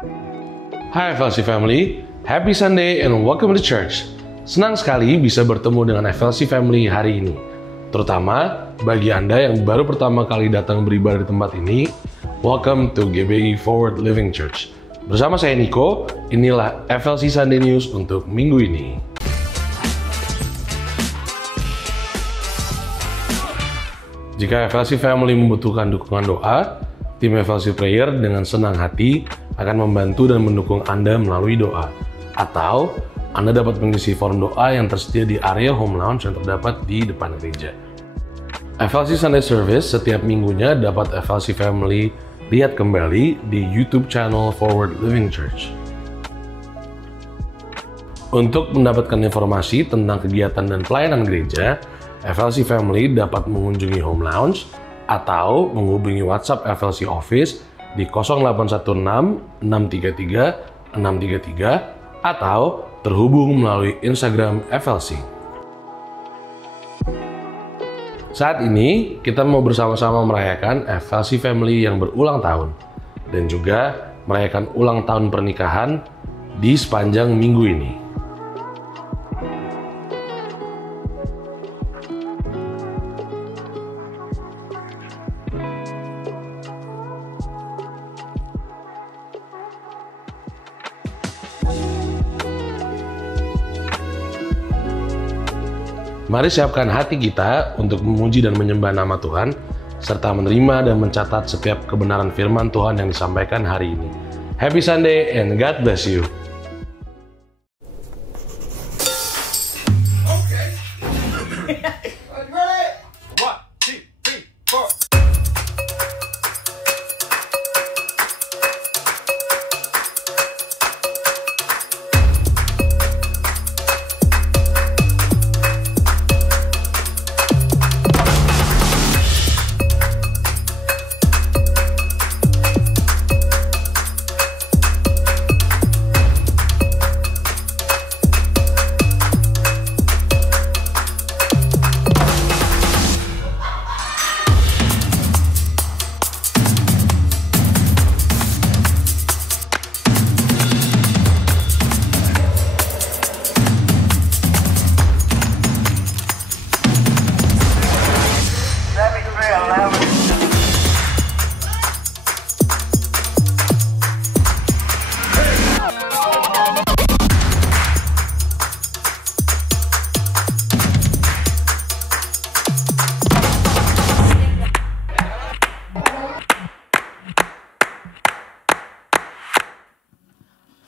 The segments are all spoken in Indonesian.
Hai FLC Family, Happy Sunday and welcome to church. Senang sekali bisa bertemu dengan FLC Family hari ini. Terutama bagi Anda yang baru pertama kali datang beribadah di tempat ini, welcome to GBI Forward Living Church. Bersama saya Niko, inilah FLC Sunday News untuk minggu ini. Jika FLC Family membutuhkan dukungan doa, tim FLC Prayer dengan senang hati akan membantu dan mendukung Anda melalui doa. Atau Anda dapat mengisi form doa yang tersedia di area home lounge yang terdapat di depan gereja. FLC Sunday Service setiap minggunya dapat FLC Family lihat kembali di YouTube channel Forward Living Church. Untuk mendapatkan informasi tentang kegiatan dan pelayanan gereja, FLC Family dapat mengunjungi Home Lounge atau menghubungi WhatsApp FLC Office di 0816 633 633 atau terhubung melalui Instagram FLC. Saat ini kita mau bersama-sama merayakan FLC Family yang berulang tahun dan juga merayakan ulang tahun pernikahan di sepanjang minggu ini. Mari siapkan hati kita untuk memuji dan menyembah nama Tuhan, serta menerima dan mencatat setiap kebenaran firman Tuhan yang disampaikan hari ini. Happy Sunday and God bless you.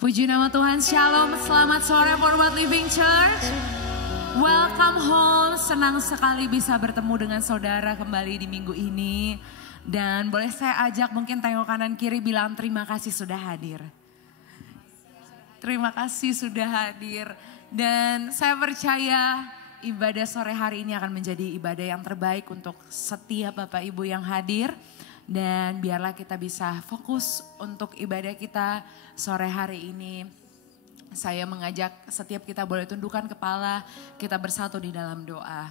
Puji nama Tuhan, Shalom, selamat sore Forward Living Church. Welcome home, senang sekali bisa bertemu dengan saudara kembali di minggu ini. Dan boleh saya ajak mungkin tengok kanan kiri bilang terima kasih sudah hadir. Terima kasih sudah hadir. Dan saya percaya ibadah sore hari ini akan menjadi ibadah yang terbaik untuk setiap Bapak Ibu yang hadir. Dan biarlah kita bisa fokus untuk ibadah kita sore hari ini. Saya mengajak setiap kita boleh tundukkan kepala, kita bersatu di dalam doa.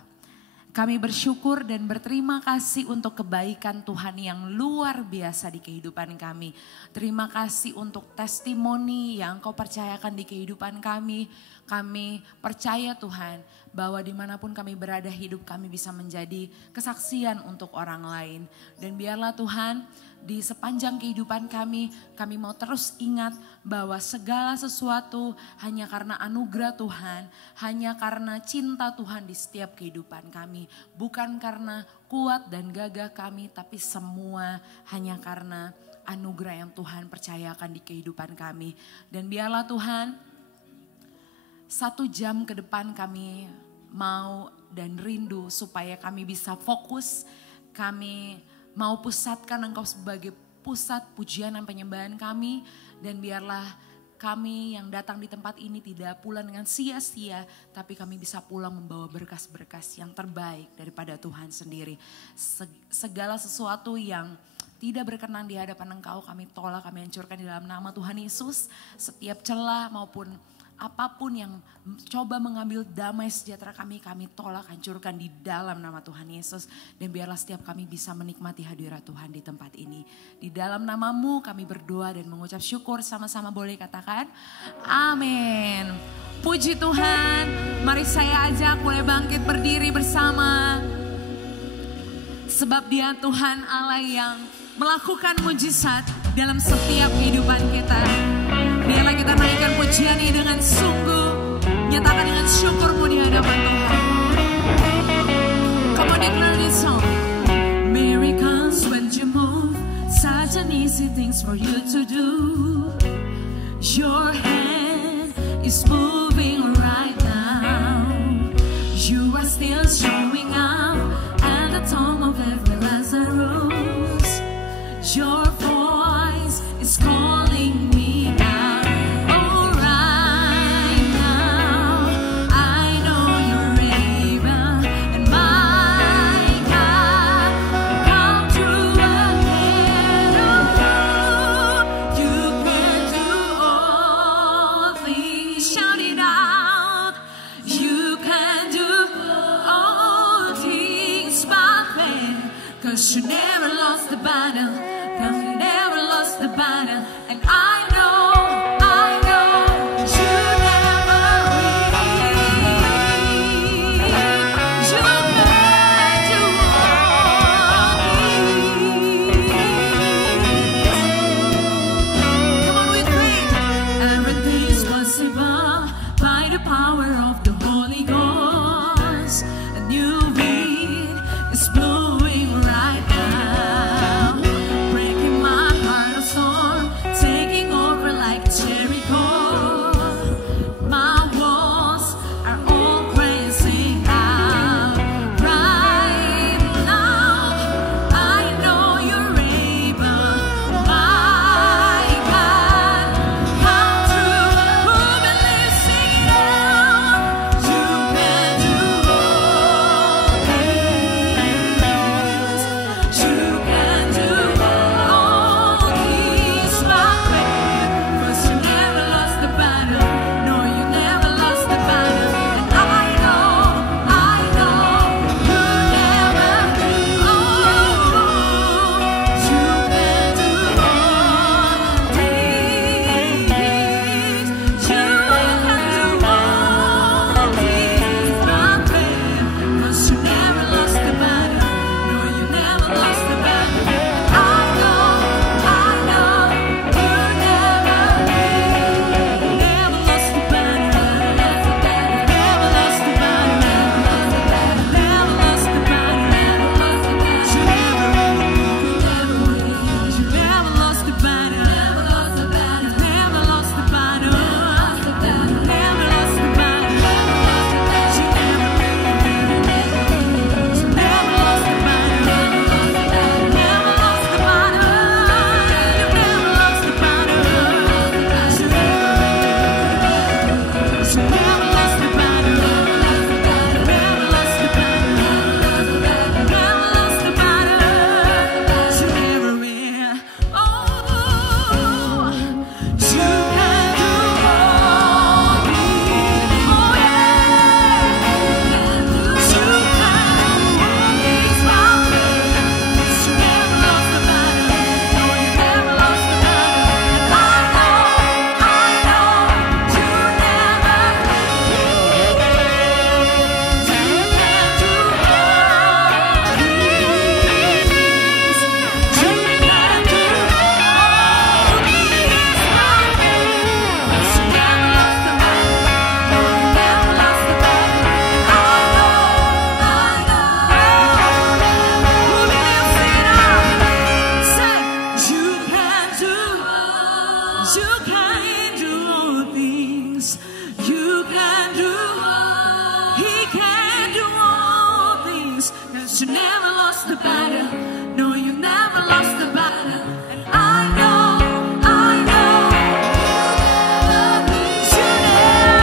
Kami bersyukur dan berterima kasih untuk kebaikan Tuhan yang luar biasa di kehidupan kami. Terima kasih untuk testimoni yang Kau percayakan di kehidupan kami. Kami percaya Tuhan bahwa dimanapun kami berada hidup kami bisa menjadi kesaksian untuk orang lain. Dan biarlah Tuhan di sepanjang kehidupan kami mau terus ingat bahwa segala sesuatu hanya karena anugerah Tuhan, hanya karena cinta Tuhan di setiap kehidupan kami. Bukan karena kuat dan gagah kami, tapi semua hanya karena anugerah yang Tuhan percayakan di kehidupan kami. Dan biarlah Tuhan, 1 jam ke depan kami mau dan rindu supaya kami bisa fokus, kami mau pusatkan Engkau sebagai pusat pujian dan penyembahan kami. Dan biarlah kami yang datang di tempat ini tidak pulang dengan sia-sia, tapi kami bisa pulang membawa berkas-berkas yang terbaik daripada Tuhan sendiri. Segala sesuatu yang tidak berkenan di hadapan Engkau kami tolak, kami hancurkan di dalam nama Tuhan Yesus. Setiap celah maupun apapun yang coba mengambil damai sejahtera kami tolak, hancurkan di dalam nama Tuhan Yesus. Dan biarlah setiap kami bisa menikmati hadirat Tuhan di tempat ini. Di dalam nama-Mu kami berdoa dan mengucap syukur, sama-sama boleh katakan amin. Puji Tuhan, mari saya ajak boleh bangkit berdiri bersama. Sebab Dia Tuhan Allah yang melakukan mujizat dalam setiap kehidupan kita. Biarlah kita naikkan pujian ini dengan sungguh, nyatakan dengan syukurmu di hadapan Tuhan. Come on, declare this song. Miracles when you move, such an easy things for you to do. Your hand is moving right now. You are still showing up at the tomb of every Lazarus. Your voice is calling me out. Oh, right now, I know you're able, and my God, come through again. Oh, you can do all things. Shout it out. You can do all things by faith, 'cause you never lost the battle. Cause you never lost the battle. And I know you never will. You can do all things. Come on with me. Everything is possible by the power of the Holy Ghost. A new wind is blowing right now, breaking my heart of storm, taking over like Jericho. My walls are all crazy out. Right now, I know you're able. My God, come through. Who believes it out? You can do all things. You can do all things by faith. 'Cause you never lost the battle. No, you never lost the battle. And I know you never will. Oh, you can do all things. You can do all things by faith. 'Cause you never lost the battle. No, you never lost the battle. I know you never will. Never lost the battle. Never lost the battle. Never lost the battle. You never will. You never lost the battle. Never lost the battle. Never lost the battle. Never lost the battle. You never will. You never lost the battle. Never lost the battle. You never lost the battle. You never lost the battle. Never lost the battle. Never lost the battle. You never will. Oh, you can do all things. Oh yeah. You can do things by faith. You never lost the battle. No, you never lost the battle. And I know you never will. You can do all things. You can do all things by faith. You never lost the battle. No, you never lost the battle. I know. Who believes it all? Say, you can do all things. You can do, He can do all things. 'Cause you never lost the battle. No, you never lost the battle. And I know you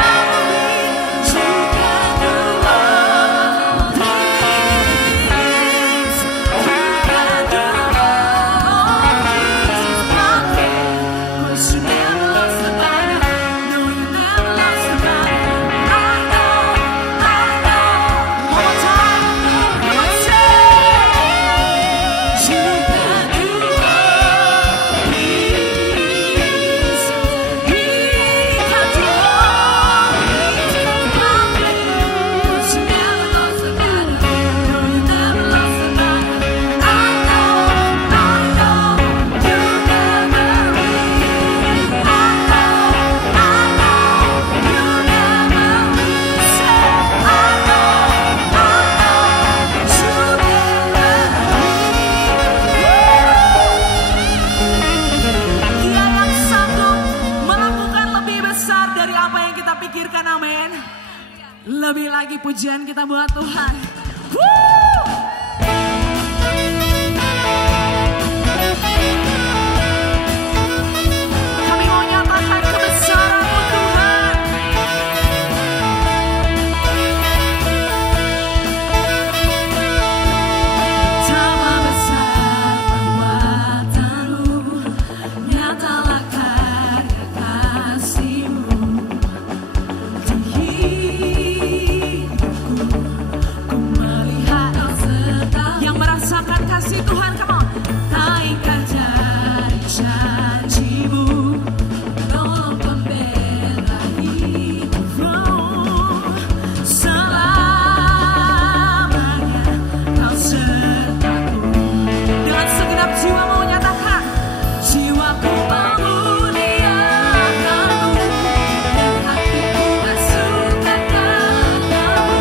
never will. You can do all things. You can do all things by faith. 'Cause you never lost the battle. No, you never lost the Lebih lagi pujian kita buat Tuhan. Kami mau nyatakan kebesaran-Mu Tuhan. Betapa besar perbuatan-Mu, nyatalah karya kasih-Mu. Yang merasakan kasih Tuhan, come on. Naikkan dari janji-Mu, tolong pembela hidupku. Selamanya Kau sertaku. Dengan segenap jiwa mau nyatakan, jiwaku memuliakan-Mu, dan hatiku bersuka karena-Mu.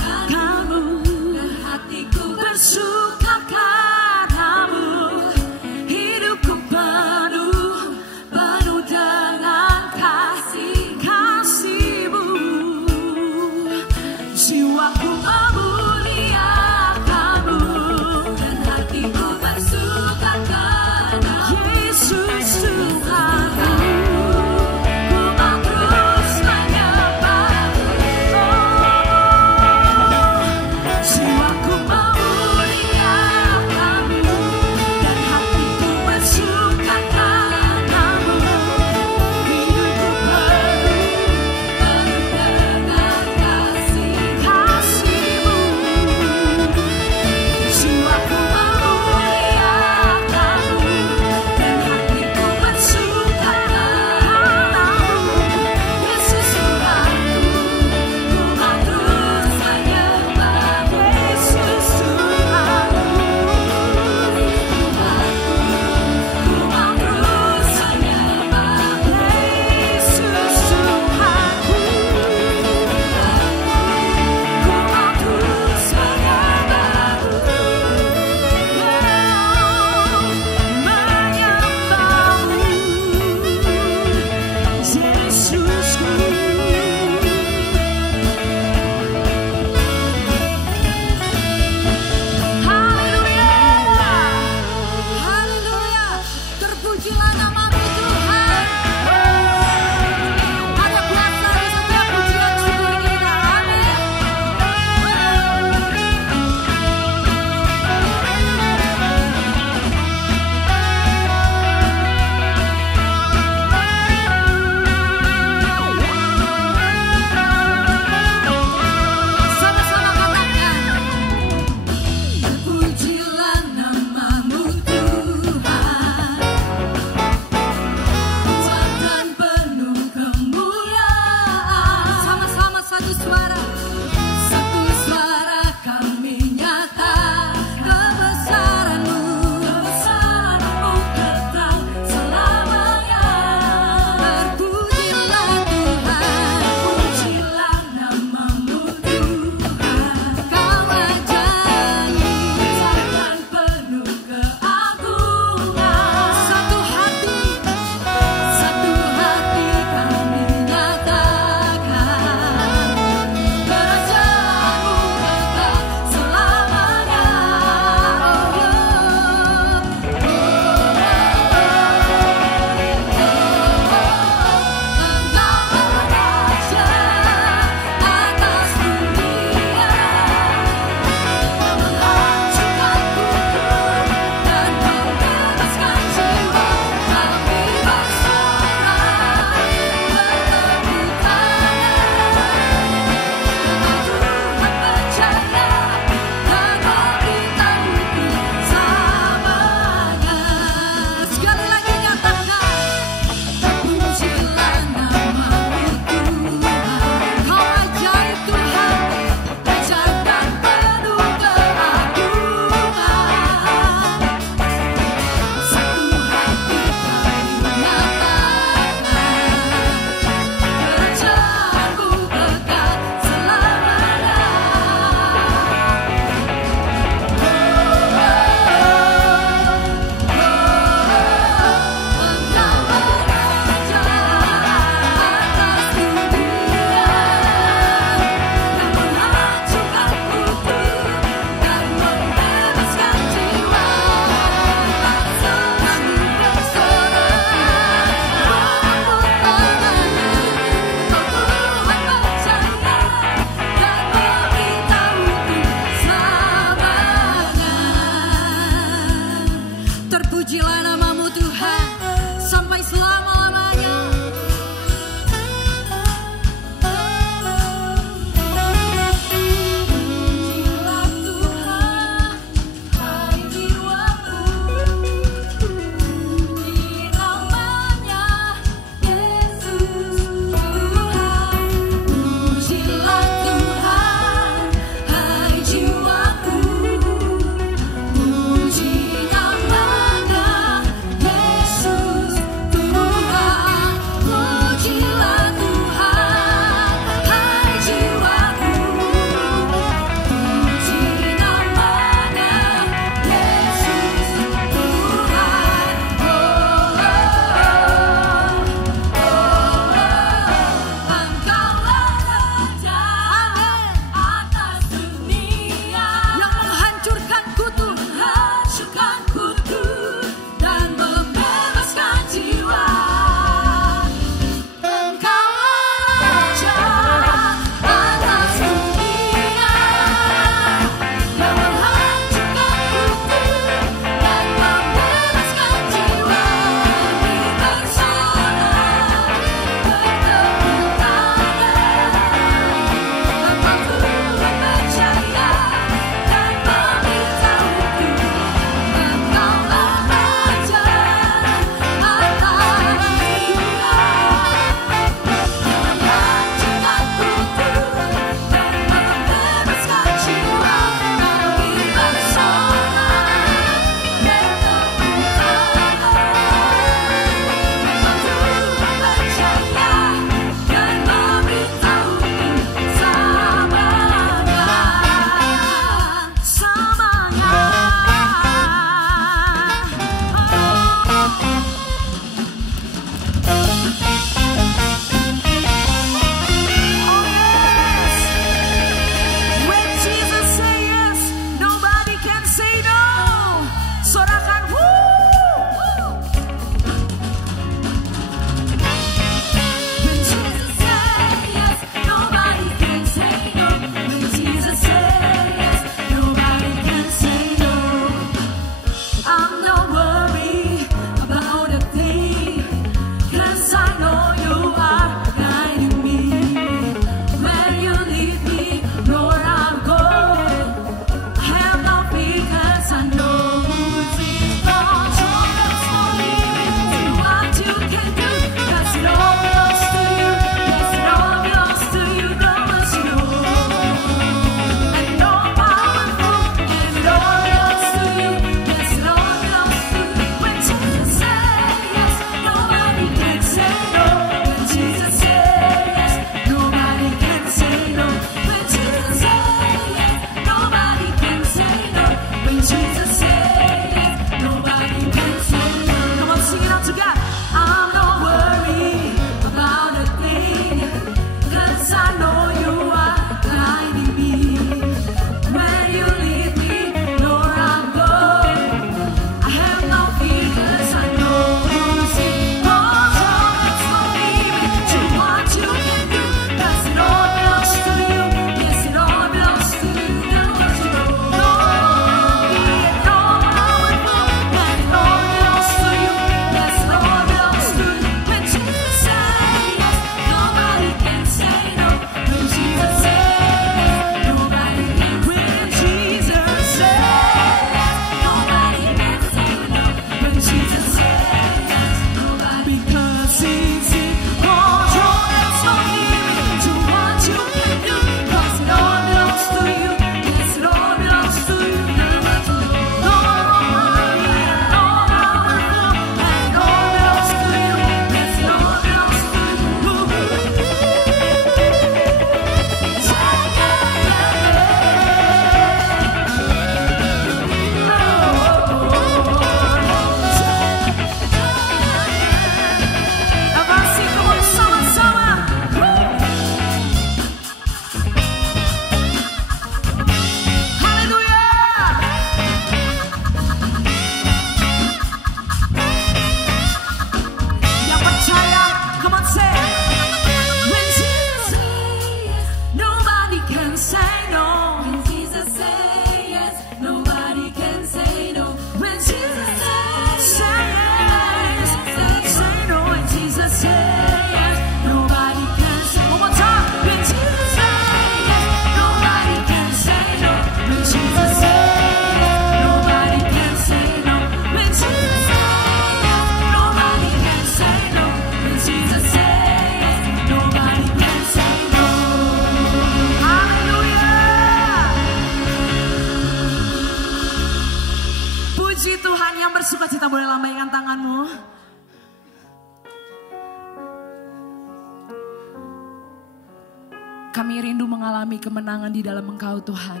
Kami rindu mengalami kemenangan di dalam Engkau Tuhan.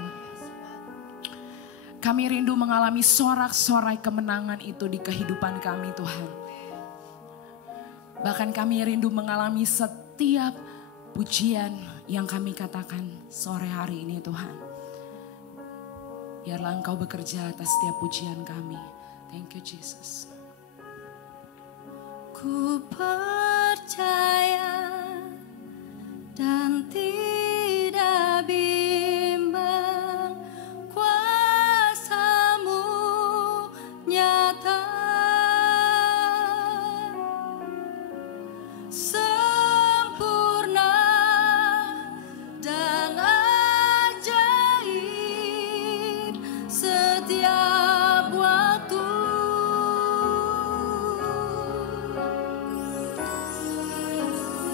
Kami rindu mengalami sorak-sorai kemenangan itu di kehidupan kami Tuhan. Bahkan kami rindu mengalami setiap pujian yang kami katakan sore hari ini Tuhan. Biarlah Engkau bekerja atas setiap pujian kami. Thank you Jesus. Ku percaya dan tidak bimbang, kuasa-Mu nyata, sempurna dan ajaib setiap waktu.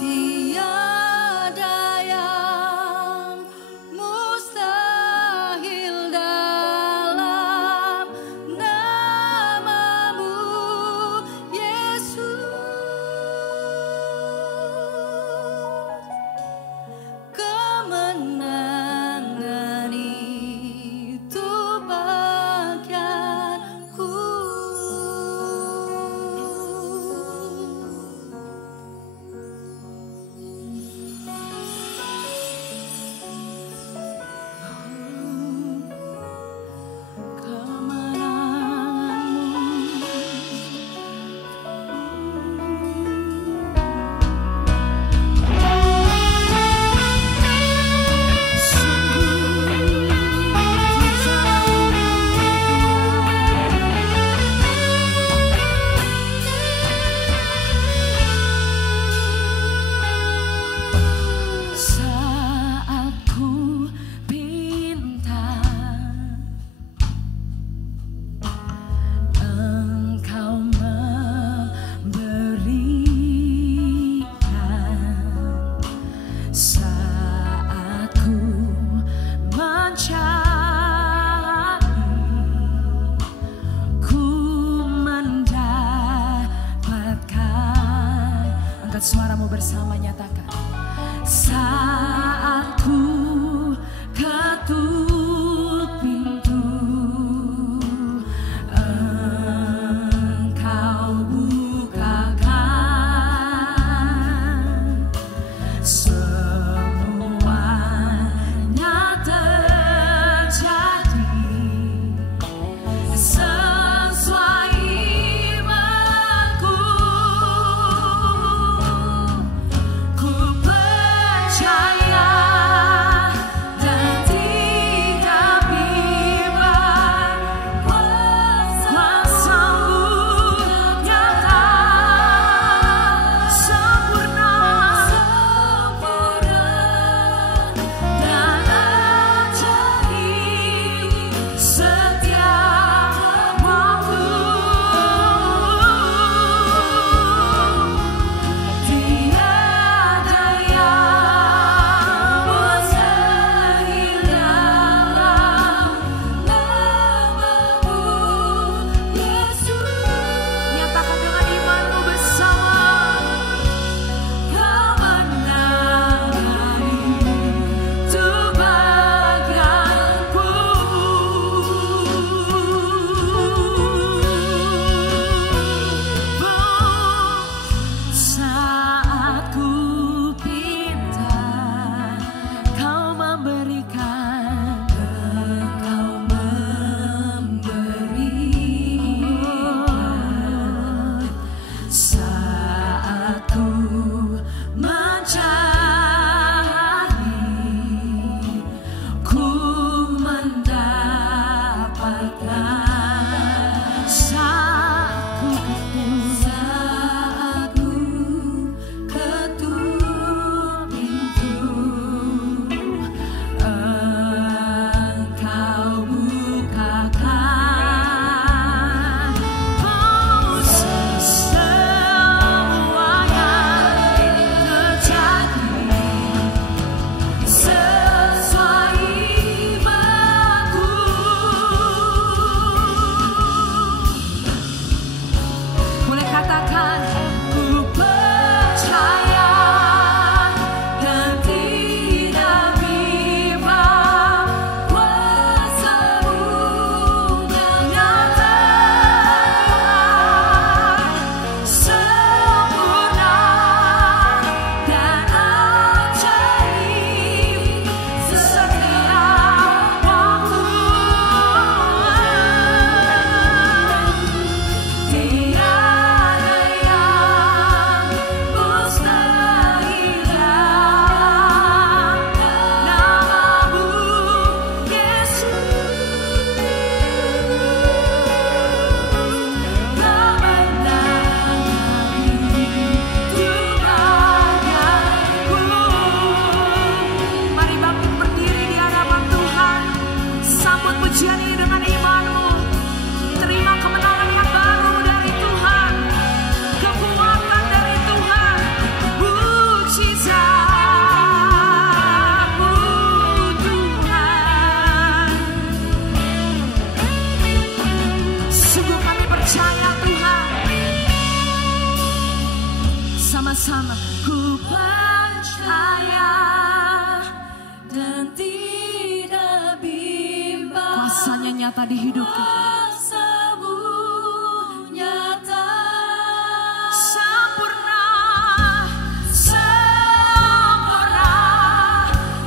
Tiada yang mustahil dalam nama-Mu, Yesus. Kemenangan itu bagianku. Saat ku pinta, Engkau memberikan. Saat ku mencari, ku mendapatkan. Angkat suaramu bersama, nyatakan. Saat ku ketuk pintu, Engkau bukakan. Semuanya terjadi sesuai imanku. Ku percaya Bersama-sama ku percaya dan tidak bimbang. Kuasanya nyata di hidup kita. Kuasamu nyata. Sempurna, Sempurna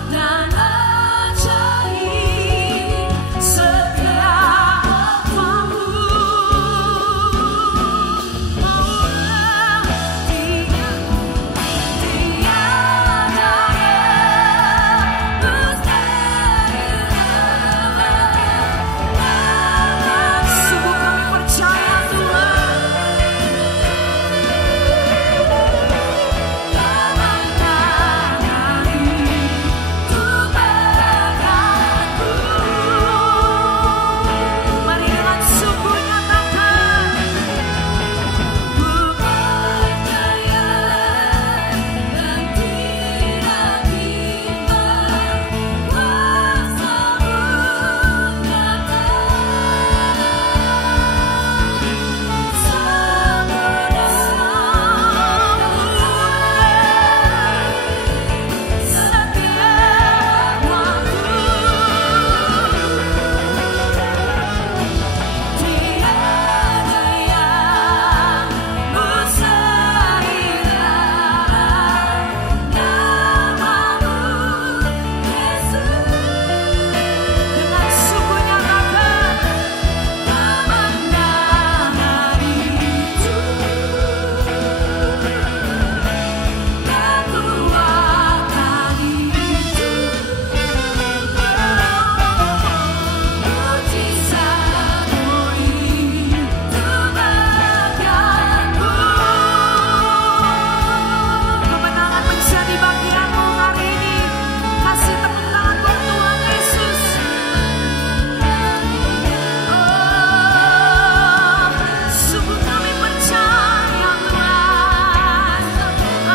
dan ajaib setiap waktu. sungguh kami percaya Tuhan. Mari dengan sungguh nyatakan. Dengan sungguh nyatakan. Kemenangan menjadi bagianmu hari ini. Kasih tepuk tangan buat Tuhan Yesus. Oh, sungguh kami percaya Tuhan.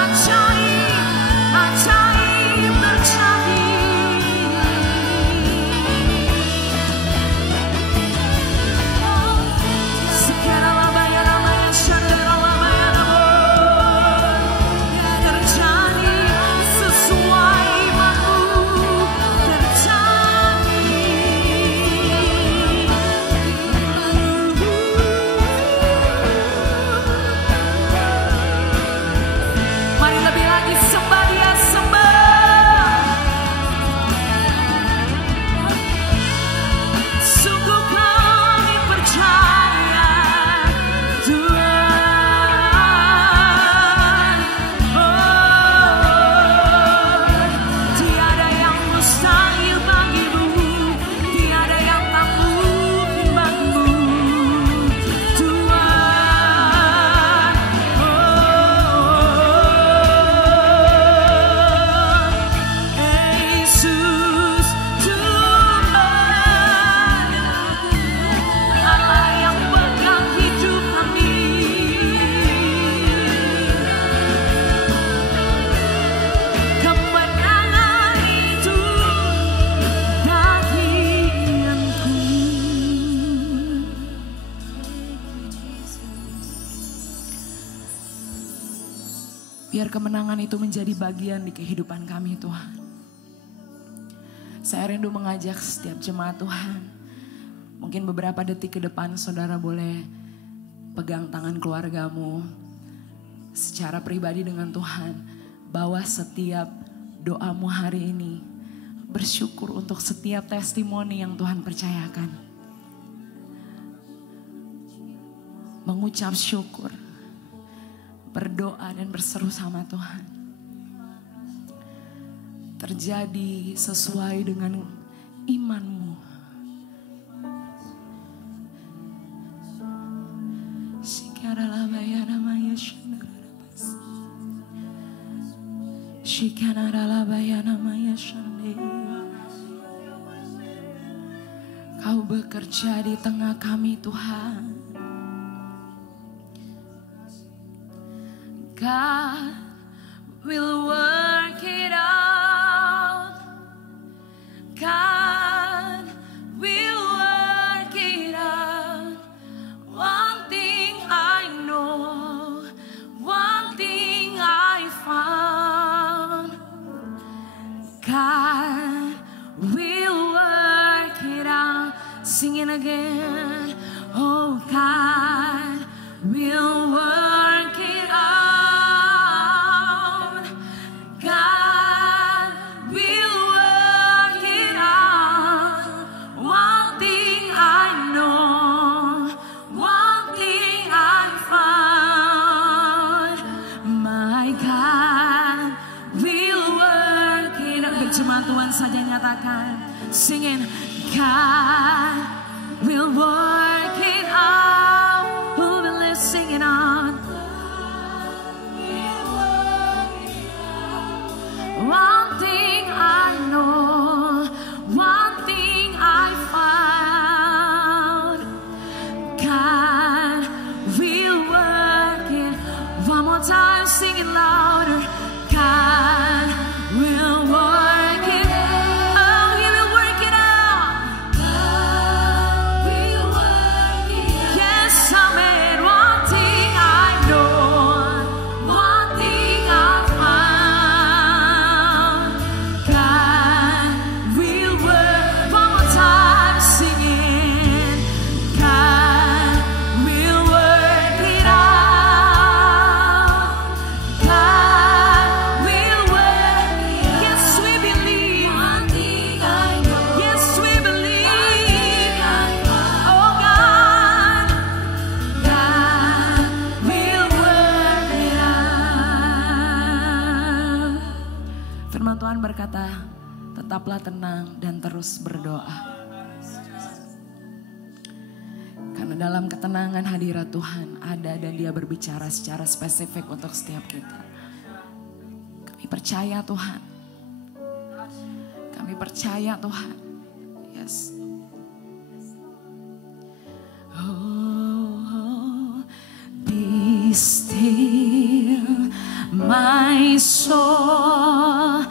Ajaib, ajaib terjadi. Segala labaya namanya syadara labaya namanya terjadi sesuai imanmu terjadi. Mari lebih lagi sembah Dia, sembah. Sungguh kami percaya Tuhan. Oh, tiada yang mustahil bagimu, tiada yang tak mungkin bagimu, Tuhan. Yesus Tuhan, Allah yang pegang hidup kami. Kemenangan itu bagianku. Biar kemenangan itu menjadi bagian di kehidupan kami Tuhan. Saya rindu mengajak setiap jemaat Tuhan. Mungkin beberapa detik ke depan saudara boleh pegang tangan keluargamu secara pribadi dengan Tuhan. Bawa setiap doamu hari ini. Bersyukur untuk setiap testimoni yang Tuhan percayakan. Mengucap syukur. Berdoa dan berseru sama Tuhan. Terjadi sesuai dengan imanmu. Kau bekerja di tengah kami Tuhan. God will work it out. God will work it out. One thing I know, one thing I God will work it out. Sing it again. Oh, God will work it out. God will work it out. One thing I know, one thing I found. My God will work it out. Berjemaat Tuhan saja nyatakan. Singing, God will work it out. Who will sing it on? One thing I know, one thing I found. God will work it. One more time, sing it louder. God will work it. Oh, He will work it out. God will work it out. Yes, amen. One thing I know, one thing I found. God will work. One more time, sing it. God will work it out. God will work it out. Yes, we believe. One thing I know. Yes, we believe. Oh God, God will work it out. Firman Tuhan berkata, tetaplah tenang dan terus berdoa. Karena dalam ketenangan hadirat Tuhan ada dan Dia berbicara secara spesifik untuk setiap kita. Kami percaya Tuhan. Kami percaya Tuhan. Yes. Oh, be still, my soul.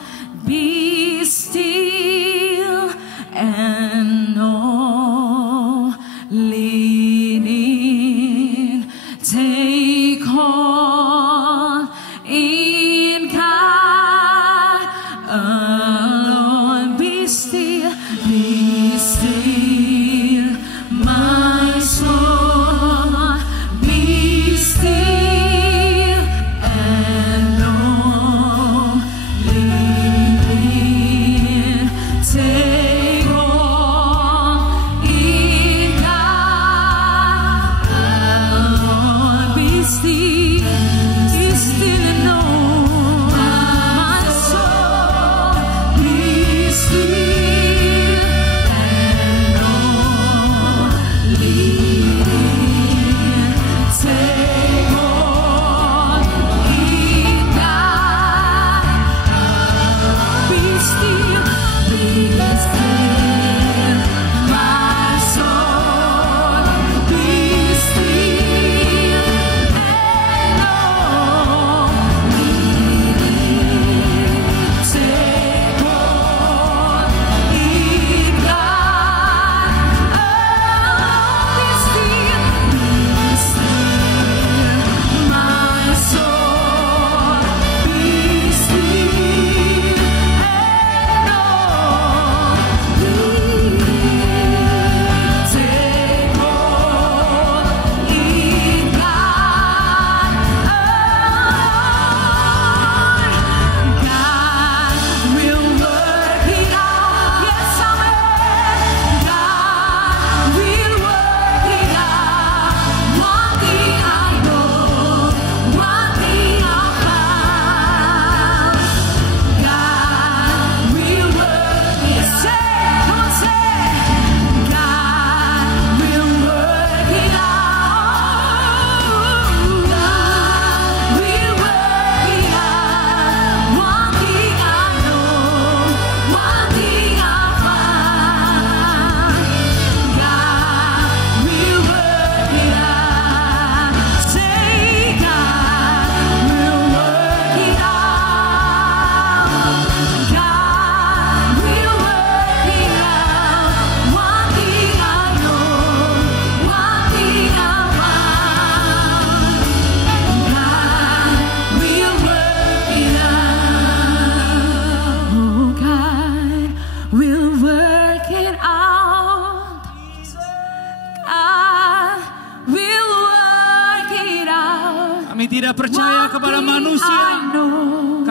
Be still and know. Lean in, take hold in God alone. Be still, my soul. Be still and know.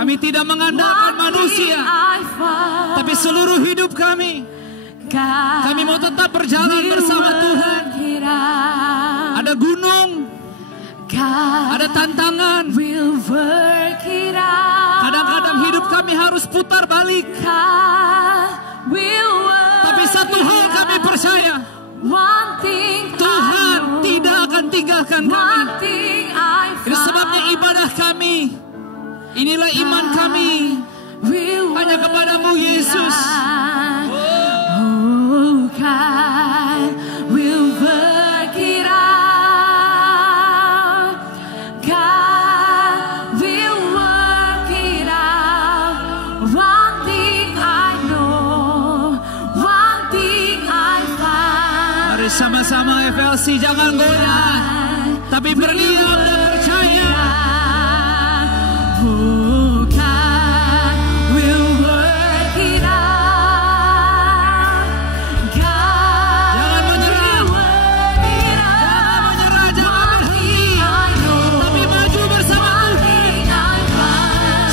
Kami tidak mengandalkan manusia, tapi seluruh hidup kami mau tetap berjalan bersama Tuhan. Ada gunung, ada tantangan. Kadang-kadang hidup kami harus putar balik. Tapi satu hal kami percaya, Tuhan tidak akan tinggalkan kami. Itu sebabnya ibadah kami, inilah iman kami, hanya kepadamu Yesus. Oh, God will work it out. God will work it out. One thing I know, one thing I find. Mari sama-sama FLC, jangan goyah, tapi berdiam dan percaya. Oh, God will work it out. God Jangan menyerah, will work it out. jangan berhenti, tapi maju bersama Tuhan.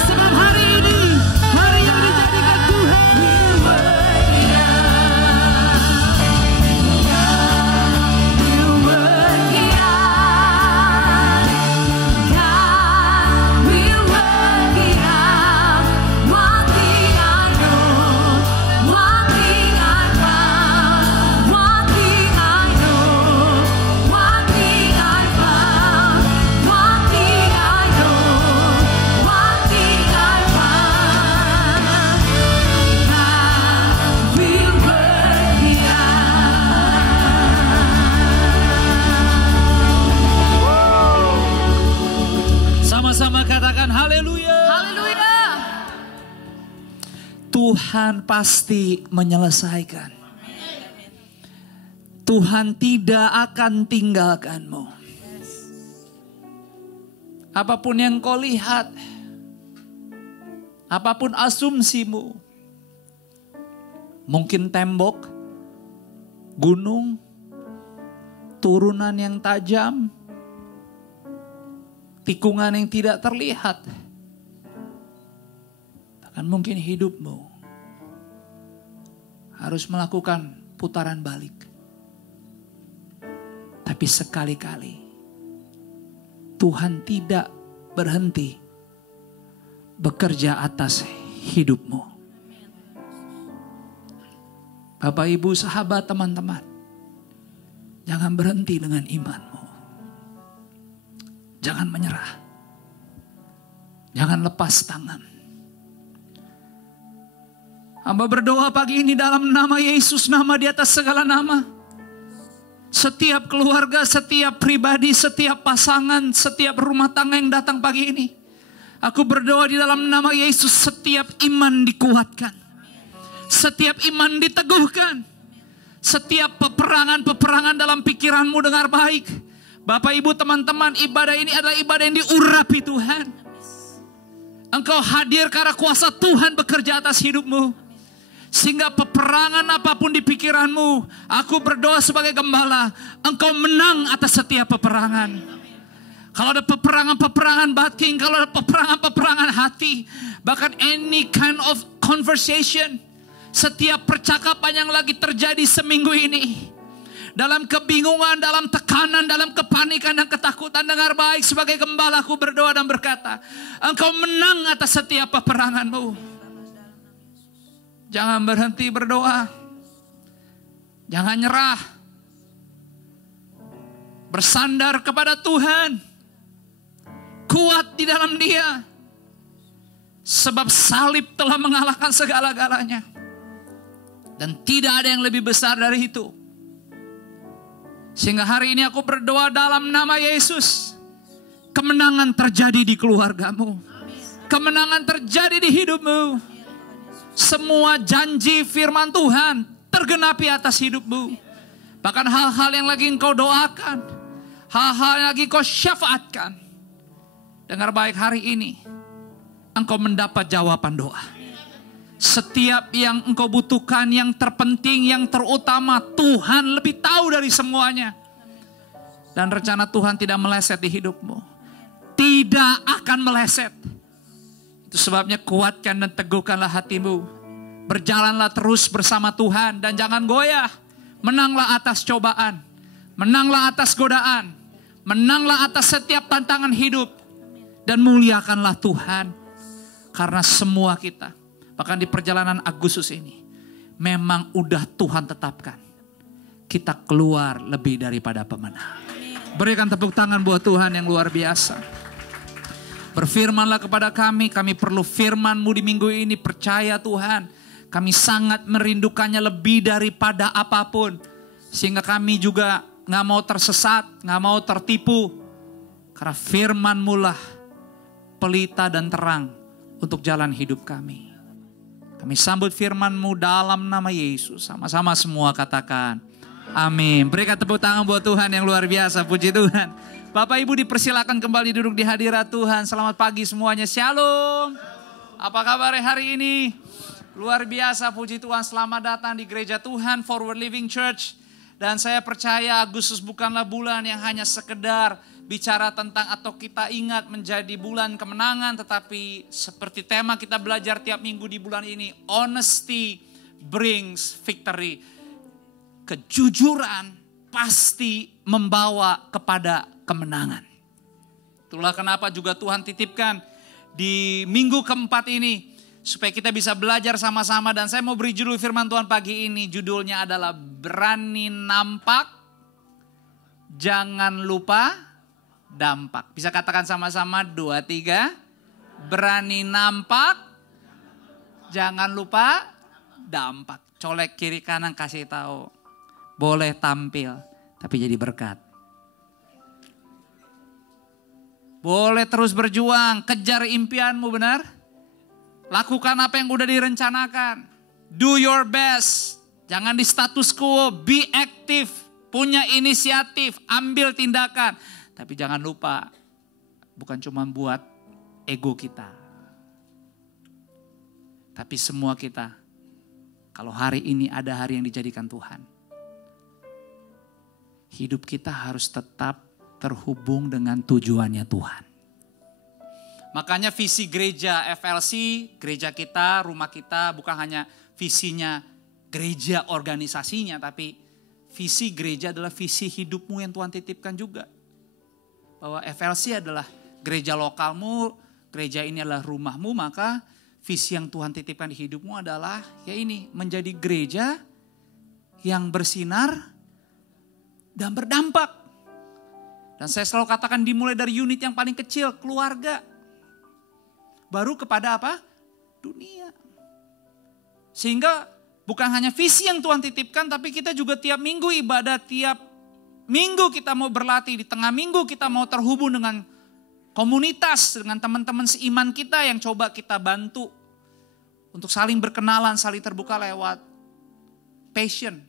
Sebab hari ini, hari yang dijadikan Tuhan. Sama-sama katakan haleluya. Tuhan pasti menyelesaikan. Tuhan tidak akan tinggalkanmu. Apapun yang kau lihat, apapun asumsimu, mungkin tembok, gunung, turunan yang tajam, tikungan yang tidak terlihat, bahkan mungkin hidupmu harus melakukan putaran balik. Tapi sekali-kali Tuhan tidak berhenti bekerja atas hidupmu. Bapak, Ibu, sahabat, teman-teman, jangan berhenti dengan imanmu. Jangan menyerah. Jangan lepas tangan. Hamba berdoa pagi ini dalam nama Yesus, nama di atas segala nama. Setiap keluarga, setiap pribadi, setiap pasangan, setiap rumah tangga yang datang pagi ini. Aku berdoa di dalam nama Yesus, setiap iman dikuatkan. Setiap iman diteguhkan. Setiap peperangan-peperangan dalam pikiranmu dengar baik. Bapak, Ibu, teman-teman, ibadah ini adalah ibadah yang diurapi Tuhan. Engkau hadir karena kuasa Tuhan bekerja atas hidupmu. Sehingga peperangan apapun di pikiranmu, aku berdoa sebagai gembala, engkau menang atas setiap peperangan. Kalau ada peperangan-peperangan batin, kalau ada peperangan-peperangan hati, bahkan any kind of conversation, setiap percakapan yang lagi terjadi seminggu ini, dalam kebingungan, dalam tekanan, dalam kepanikan dan ketakutan, dengar baik, sebagai gembala aku berdoa dan berkata, engkau menang atas setiap peperanganmu. Jangan berhenti berdoa. Jangan nyerah. Bersandar kepada Tuhan. Kuat di dalam Dia. Sebab salib telah mengalahkan segala-galanya. Dan tidak ada yang lebih besar dari itu. Sehingga hari ini aku berdoa dalam nama Yesus. Kemenangan terjadi di keluargamu. Kemenangan terjadi di hidupmu. Semua janji firman Tuhan tergenapi atas hidupmu. Bahkan hal-hal yang lagi engkau doakan, hal-hal yang lagi engkau syafaatkan, dengar baik, hari ini engkau mendapat jawaban doa. Setiap yang engkau butuhkan, yang terpenting, yang terutama, Tuhan lebih tahu dari semuanya. Dan rencana Tuhan tidak meleset di hidupmu. Tidak akan meleset. Itu sebabnya kuatkan dan teguhkanlah hatimu. Berjalanlah terus bersama Tuhan dan jangan goyah. Menanglah atas cobaan. Menanglah atas godaan. Menanglah atas setiap tantangan hidup. Dan muliakanlah Tuhan. Karena semua kita, bahkan di perjalanan Agustus ini, memang udah Tuhan tetapkan. Kita keluar lebih daripada pemenang. Berikan tepuk tangan buat Tuhan yang luar biasa. Berfirmanlah kepada kami perlu firman-Mu di minggu ini. Percaya Tuhan, kami sangat merindukannya lebih daripada apapun. Sehingga kami juga gak mau tersesat, gak mau tertipu. Karena firman-Mu lah pelita dan terang untuk jalan hidup kami. Kami sambut firman-Mu dalam nama Yesus. Sama-sama semua katakan amin. Berikan tepuk tangan buat Tuhan yang luar biasa. Puji Tuhan. Bapak Ibu dipersilakan kembali duduk di hadirat Tuhan. Selamat pagi semuanya. Shalom. Apa kabar hari ini? Luar biasa, puji Tuhan. Selamat datang di gereja Tuhan Forward Living Church. Dan saya percaya Agustus bukanlah bulan yang hanya sekedar bicara tentang atau kita ingat menjadi bulan kemenangan. Tetapi seperti tema kita belajar tiap minggu di bulan ini. Honesty brings victory. Kejujuran pasti membawa kepada kemenangan. Itulah kenapa juga Tuhan titipkan di minggu keempat ini. Supaya kita bisa belajar sama-sama. Dan saya mau beri judul firman Tuhan pagi ini. Judulnya adalah berani nampak, jangan lupa dampak. Bisa katakan sama-sama 2, 3. Berani nampak, jangan lupa dampak. Colek kiri kanan kasih tahu. Boleh tampil, tapi jadi berkat. Boleh terus berjuang, kejar impianmu, benar? Lakukan apa yang udah direncanakan. Do your best. Jangan di status quo, be active. Punya inisiatif, ambil tindakan. Tapi jangan lupa, bukan cuma buat ego kita. Tapi semua kita, kalau hari ini ada hari yang dijadikan Tuhan. Hidup kita harus tetap terhubung dengan tujuannya Tuhan. Makanya visi gereja FLC, gereja kita, rumah kita bukan hanya visinya gereja organisasinya. Tapi visi gereja adalah visi hidupmu yang Tuhan titipkan juga. Bahwa FLC adalah gereja lokalmu, gereja ini adalah rumahmu. Maka visi yang Tuhan titipkan di hidupmu adalah ya ini, menjadi gereja yang bersinar dan berdampak. Dan saya selalu katakan dimulai dari unit yang paling kecil, keluarga. Baru kepada apa? Dunia. Sehingga bukan hanya visi yang Tuhan titipkan, tapi kita juga tiap minggu ibadah, tiap minggu kita mau berlatih, di tengah minggu kita mau terhubung dengan komunitas, dengan teman-teman seiman kita yang coba kita bantu untuk saling berkenalan, saling terbuka lewat passion.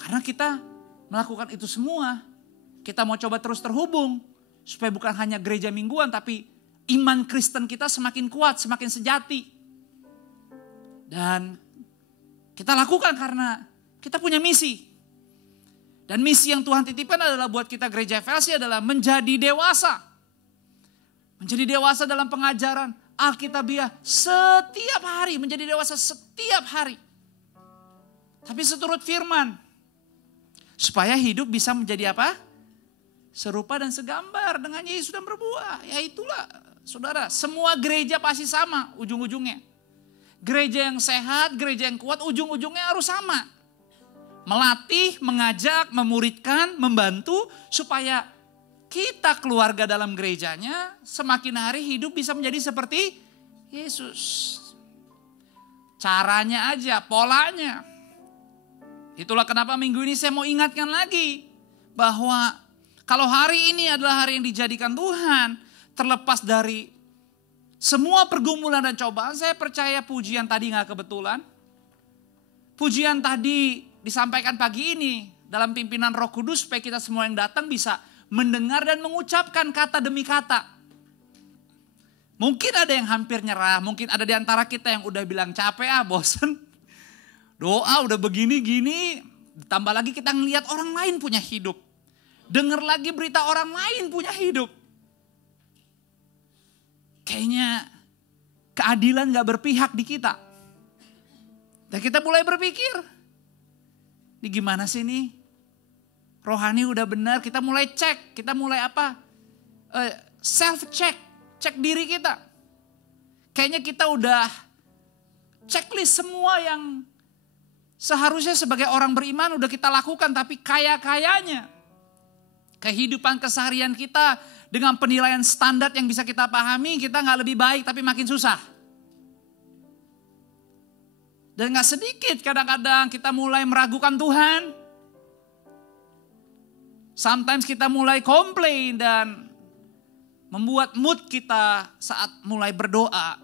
Karena kita melakukan itu semua, kita mau coba terus terhubung supaya bukan hanya gereja mingguan, tapi iman Kristen kita semakin kuat, semakin sejati. Dan kita lakukan karena kita punya misi. Dan misi yang Tuhan titipkan adalah buat kita gereja FLC adalah menjadi dewasa. Menjadi dewasa dalam pengajaran Alkitabiah setiap hari. Menjadi dewasa setiap hari. Tapi seturut firman. Supaya hidup bisa menjadi apa? Serupa dan segambar dengan Yesus dan berbuah. Ya itulah saudara, semua gereja pasti sama ujung-ujungnya. Gereja yang sehat, gereja yang kuat ujung-ujungnya harus sama. Melatih, mengajak, memuridkan, membantu supaya kita keluarga dalam gerejanya semakin hari hidup bisa menjadi seperti Yesus. Caranya aja, polanya. Itulah kenapa minggu ini saya mau ingatkan lagi bahwa kalau hari ini adalah hari yang dijadikan Tuhan, terlepas dari semua pergumulan dan cobaan, saya percaya pujian tadi gak kebetulan. Pujian tadi disampaikan pagi ini dalam pimpinan Roh Kudus supaya kita semua yang datang bisa mendengar dan mengucapkan kata demi kata. Mungkin ada yang hampir nyerah, mungkin ada di antara kita yang udah bilang capek bosen. Doa udah begini-gini, tambah lagi kita ngelihat orang lain punya hidup. Dengar lagi berita orang lain punya hidup. kayaknya keadilan gak berpihak di kita. Dan kita mulai berpikir, ini gimana sih nih? Rohani udah benar, kita mulai cek, kita mulai apa? Self check, cek diri kita. Kayaknya kita udah checklist semua yang seharusnya sebagai orang beriman udah kita lakukan, tapi kayaknya kehidupan keseharian kita dengan penilaian standar yang bisa kita pahami, kita gak lebih baik tapi makin susah. Dan gak sedikit kadang-kadang kita mulai meragukan Tuhan. Sometimes kita mulai komplain dan membuat mood kita saat mulai berdoa.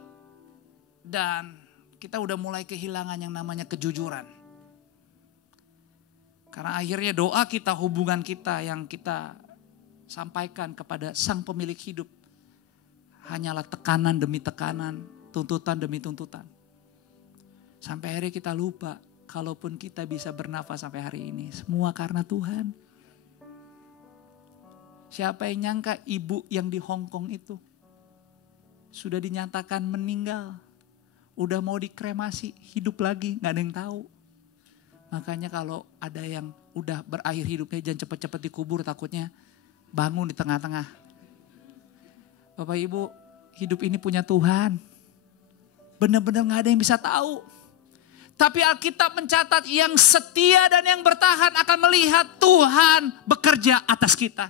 Dan kita udah mulai kehilangan yang namanya kejujuran. Karena akhirnya doa kita, hubungan kita yang kita sampaikan kepada Sang Pemilik hidup hanyalah tekanan demi tekanan, tuntutan demi tuntutan. Sampai akhirnya kita lupa, kalaupun kita bisa bernafas sampai hari ini, semua karena Tuhan. Siapa yang nyangka ibu yang di Hong Kong itu sudah dinyatakan meninggal, udah mau dikremasi, hidup lagi, gak ada yang tahu. Makanya kalau ada yang udah berakhir hidupnya, jangan cepat-cepat dikubur, takutnya bangun di tengah-tengah. Bapak Ibu, hidup ini punya Tuhan. Benar-benar gak ada yang bisa tahu. Tapi Alkitab mencatat yang setia dan yang bertahan akan melihat Tuhan bekerja atas kita.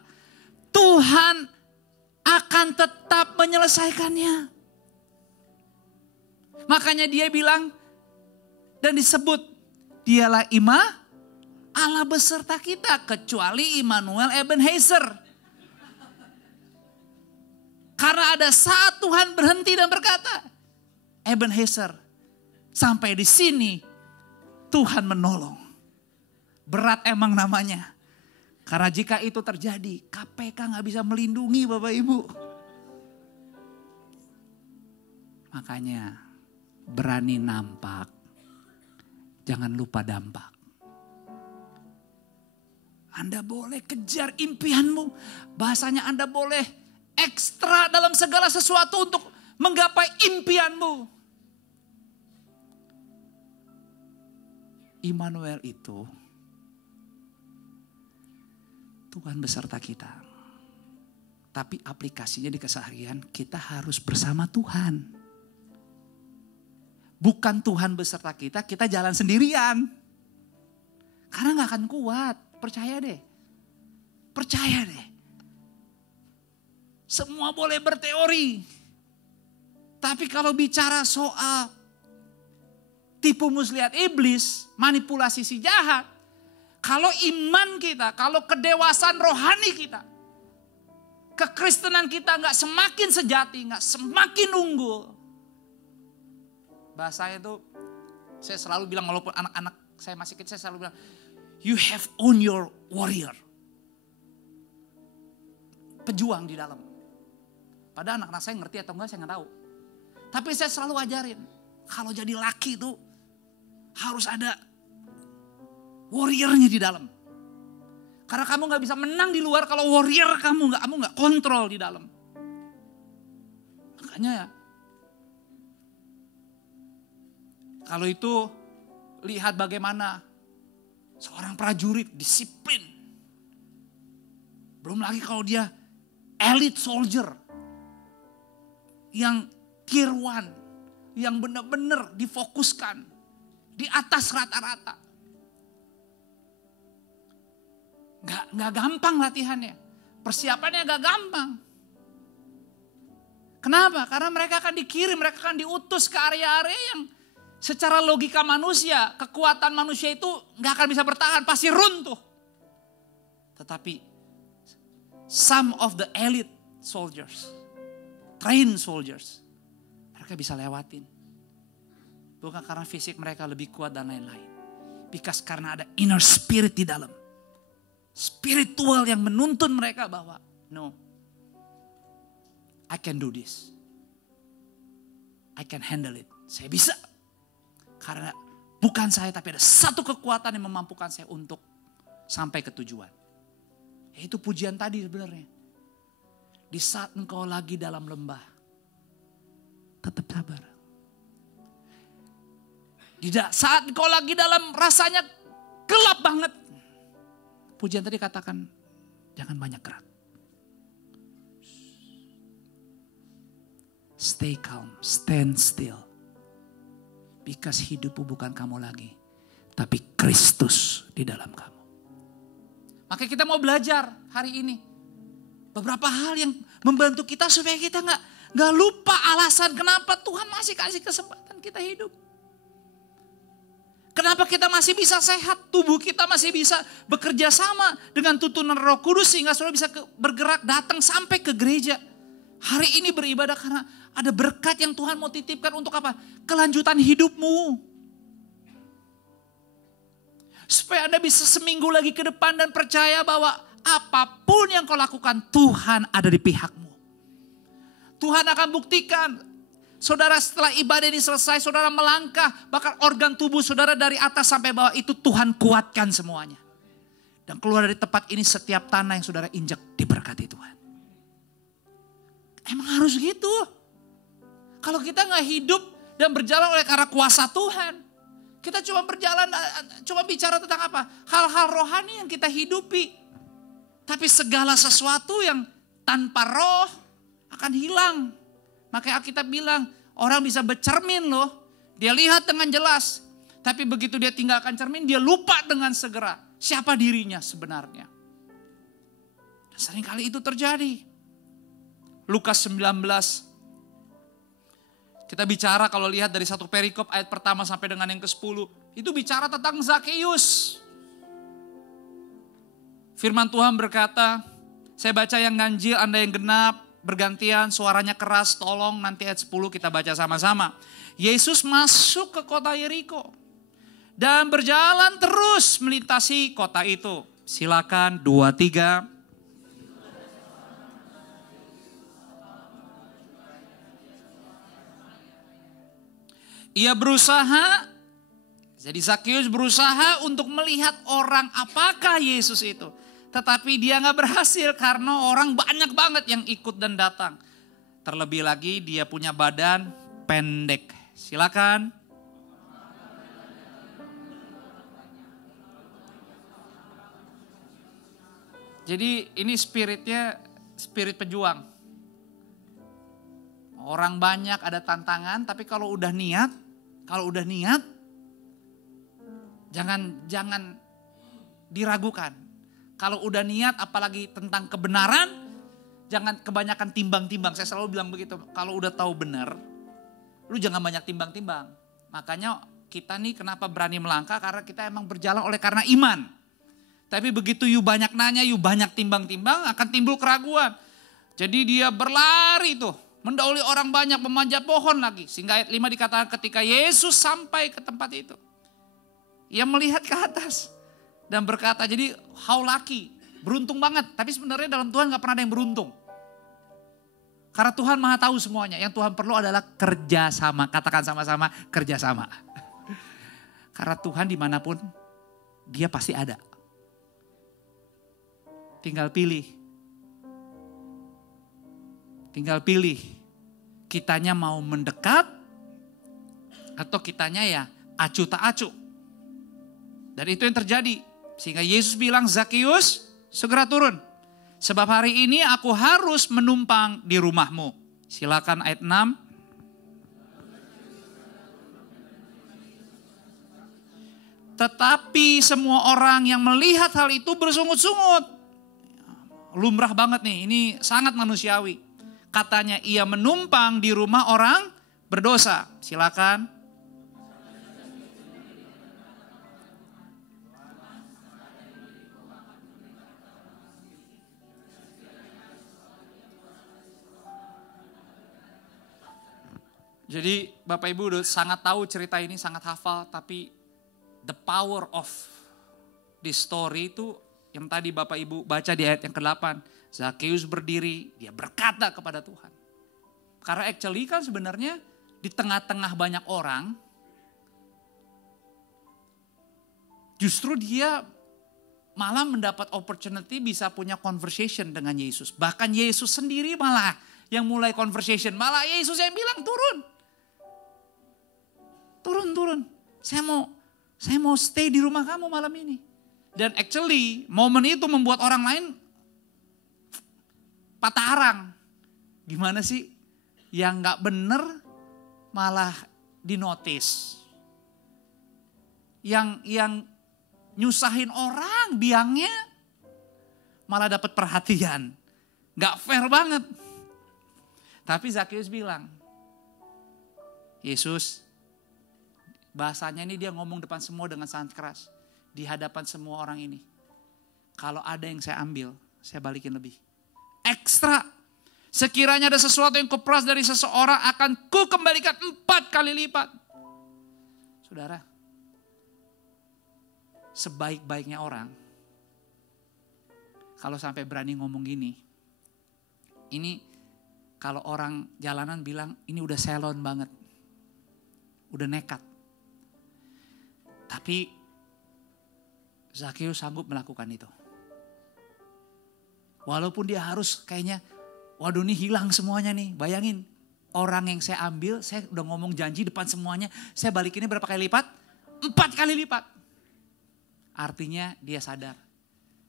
Tuhan akan tetap menyelesaikannya. Makanya dia bilang dan disebut, dialah Allah beserta kita, kecuali Immanuel Ebenezer. Karena ada saat Tuhan berhenti dan berkata, Ebenezer, sampai di sini Tuhan menolong. Berat emang namanya. Karena jika itu terjadi, KPK gak bisa melindungi Bapak Ibu. Makanya berani nampak, jangan lupa dampak. Anda boleh kejar impianmu. Bahasanya Anda boleh ekstra dalam segala sesuatu untuk menggapai impianmu. Immanuel itu Tuhan beserta kita. Tapi aplikasinya di keseharian kita harus bersama Tuhan. Bukan Tuhan beserta kita, kita jalan sendirian. Karena gak akan kuat, percaya deh. Percaya deh. Semua boleh berteori. Tapi kalau bicara soal tipu muslihat iblis, manipulasi si jahat. Kalau iman kita, kalau kedewasaan rohani kita, kekristenan kita gak semakin sejati, gak semakin unggul. Bahasanya itu, saya selalu bilang walaupun anak-anak saya masih kecil, saya selalu bilang, you have own your warrior. Pejuang di dalam. Padahal anak-anak saya ngerti atau enggak saya gak tahu. Tapi saya selalu ajarin, kalau jadi laki itu harus ada warriornya di dalam. Karena kamu gak bisa menang di luar kalau warrior kamu gak kontrol di dalam. Makanya kalau itu lihat bagaimana seorang prajurit disiplin. Belum lagi kalau dia elite soldier yang tier 1, yang benar-benar difokuskan di atas rata-rata. Gak gampang latihannya. Persiapannya gak gampang. Kenapa? Karena mereka akan dikirim, mereka akan diutus ke area-area yang secara logika manusia, kekuatan manusia itu gak akan bisa bertahan, pasti runtuh. Tetapi some of the elite soldiers, trained soldiers, mereka bisa lewatin. Bukan karena fisik mereka lebih kuat dan lain-lain. Because karena ada inner spirit di dalam. Spiritual yang menuntun mereka bahwa no, I can do this. I can handle it. Saya bisa. Karena bukan saya tapi ada satu kekuatan yang memampukan saya untuk sampai ke tujuan. Itu pujian tadi sebenarnya. Di saat engkau lagi dalam lembah, tetap sabar. Tidak saat kau lagi dalam rasanya gelap banget. Pujian tadi katakan, jangan banyak gerak. Stay calm, stand still. Because hidupmu bukan kamu lagi, tapi Kristus di dalam kamu. Maka kita mau belajar hari ini beberapa hal yang membantu kita supaya kita nggak lupa alasan kenapa Tuhan masih kasih kesempatan kita hidup. Kenapa kita masih bisa sehat, tubuh kita masih bisa bekerja sama dengan tuntunan Roh Kudus sehingga saudara bisa bergerak datang sampai ke gereja. Hari ini beribadah karena ada berkat yang Tuhan mau titipkan untuk apa? Kelanjutan hidupmu. Supaya Anda bisa seminggu lagi ke depan dan percaya bahwa apapun yang kau lakukan, Tuhan ada di pihakmu. Tuhan akan buktikan. Saudara setelah ibadah ini selesai, saudara melangkah. Bahkan organ tubuh saudara dari atas sampai bawah itu Tuhan kuatkan semuanya. Dan keluar dari tempat ini setiap tanah yang saudara injak diberkati Tuhan. Emang harus gitu. Kalau kita gak hidup dan berjalan oleh karena kuasa Tuhan. Kita cuma berjalan, cuma bicara tentang apa? Hal-hal rohani yang kita hidupi. Tapi segala sesuatu yang tanpa roh akan hilang. Makanya Alkitab bilang, orang bisa bercermin loh. Dia lihat dengan jelas. Tapi begitu dia tinggalkan cermin, dia lupa dengan segera. Siapa dirinya sebenarnya. Dan seringkali itu terjadi. Lukas 19. Kita bicara kalau lihat dari satu perikop ayat pertama sampai dengan yang ke-10. Itu bicara tentang Zakeus. Firman Tuhan berkata, saya baca yang ganjil, Anda yang genap, bergantian, suaranya keras, tolong nanti ayat 10 kita baca sama-sama. Yesus masuk ke kota Yeriko dan berjalan terus melintasi kota itu. Silakan 2, 3. Ia berusaha, jadi Zakeus berusaha untuk melihat orang apakah Yesus itu. Tetapi dia gak berhasil karena orang banyak banget yang ikut dan datang. Terlebih lagi dia punya badan pendek. Silakan. Jadi ini spiritnya spirit pejuang. Orang banyak ada tantangan, tapi kalau udah niat, jangan diragukan. Kalau udah niat, apalagi tentang kebenaran, jangan kebanyakan timbang-timbang. Saya selalu bilang begitu, kalau udah tahu benar, lu jangan banyak timbang-timbang. Makanya kita nih kenapa berani melangkah, karena kita emang berjalan karena iman. Tapi begitu you banyak nanya, you banyak timbang-timbang, akan timbul keraguan. Jadi dia berlari tuh, mendahului orang banyak, memanjat pohon lagi. Sehingga ayat 5 dikatakan ketika Yesus sampai ke tempat itu. Ia melihat ke atas dan berkata, jadi how lucky, beruntung banget. Tapi sebenarnya dalam Tuhan gak pernah ada yang beruntung. Karena Tuhan maha tahu semuanya. Yang Tuhan perlu adalah kerjasama. Katakan sama-sama kerjasama. Karena Tuhan dimanapun dia pasti ada. Tinggal pilih. Kitanya mau mendekat atau kitanya ya acu tak acu. Dan itu yang terjadi. Sehingga Yesus bilang, Zakeus segera turun. Sebab hari ini aku harus menumpang di rumahmu. Silakan ayat 6. Tetapi semua orang yang melihat hal itu bersungut-sungut. Lumrah banget nih, ini sangat manusiawi. Katanya ia menumpang di rumah orang berdosa. Silakan. Jadi Bapak Ibu udah sangat tahu cerita ini, sangat hafal. Tapi the power of this story itu yang tadi Bapak Ibu baca di ayat yang ke-8. Zakeus berdiri, dia berkata kepada Tuhan. Karena actually kan sebenarnya di tengah-tengah banyak orang, justru dia malah mendapat opportunity bisa punya conversation dengan Yesus. Bahkan Yesus sendiri malah yang mulai conversation. Malah Yesus yang bilang turun. turun. Saya mau stay di rumah kamu malam ini. Dan actually momen itu membuat orang lain patah arang. Gimana sih? Yang gak bener malah dinotis. Yang nyusahin orang biangnya malah dapat perhatian. Gak fair banget. Tapi Zakheus bilang, Yesus, bahasanya ini dia ngomong depan semua dengan sangat keras. Di hadapan semua orang ini. Kalau ada yang saya ambil, saya balikin lebih. Ekstra. Sekiranya ada sesuatu yang kuperas dari seseorang, akan ku kembalikan 4 kali lipat. Saudara, sebaik-baiknya orang, kalau sampai berani ngomong gini, ini kalau orang jalanan bilang, ini udah selon banget. Udah nekat. Tapi Zakheus sanggup melakukan itu. Walaupun dia harus kayaknya, waduh ini hilang semuanya nih. Bayangin, orang yang saya ambil, saya udah ngomong janji depan semuanya, saya balikinnya berapa kali lipat? 4 kali lipat. Artinya dia sadar,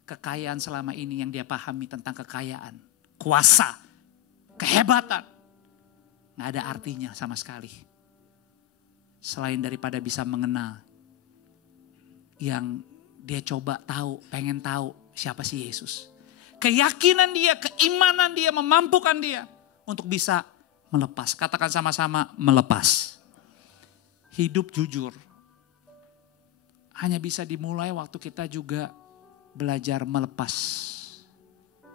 kekayaan selama ini yang dia pahami tentang kekayaan, kuasa, kehebatan, gak ada artinya sama sekali. Selain daripada bisa mengenal yang dia coba tahu, pengen tahu siapa sih Yesus. Keyakinan dia, keimanan dia memampukan dia untuk bisa melepas. Katakan sama-sama, melepas. Hidup jujur hanya bisa dimulai waktu kita juga belajar melepas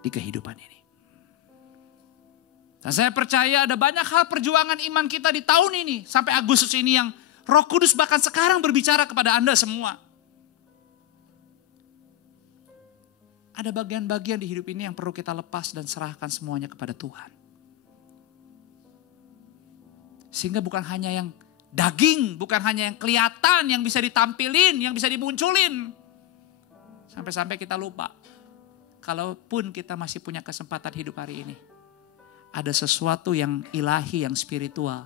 di kehidupan ini. Dan saya percaya ada banyak hal perjuangan iman kita di tahun ini sampai Agustus ini yang Roh Kudus bahkan sekarang berbicara kepada Anda semua. Ada bagian-bagian di hidup ini yang perlu kita lepas dan serahkan semuanya kepada Tuhan. Sehingga bukan hanya yang daging, bukan hanya yang kelihatan, yang bisa ditampilin, yang bisa dimunculin. Sampai-sampai kita lupa. Kalaupun kita masih punya kesempatan hidup hari ini. Ada sesuatu yang ilahi, yang spiritual.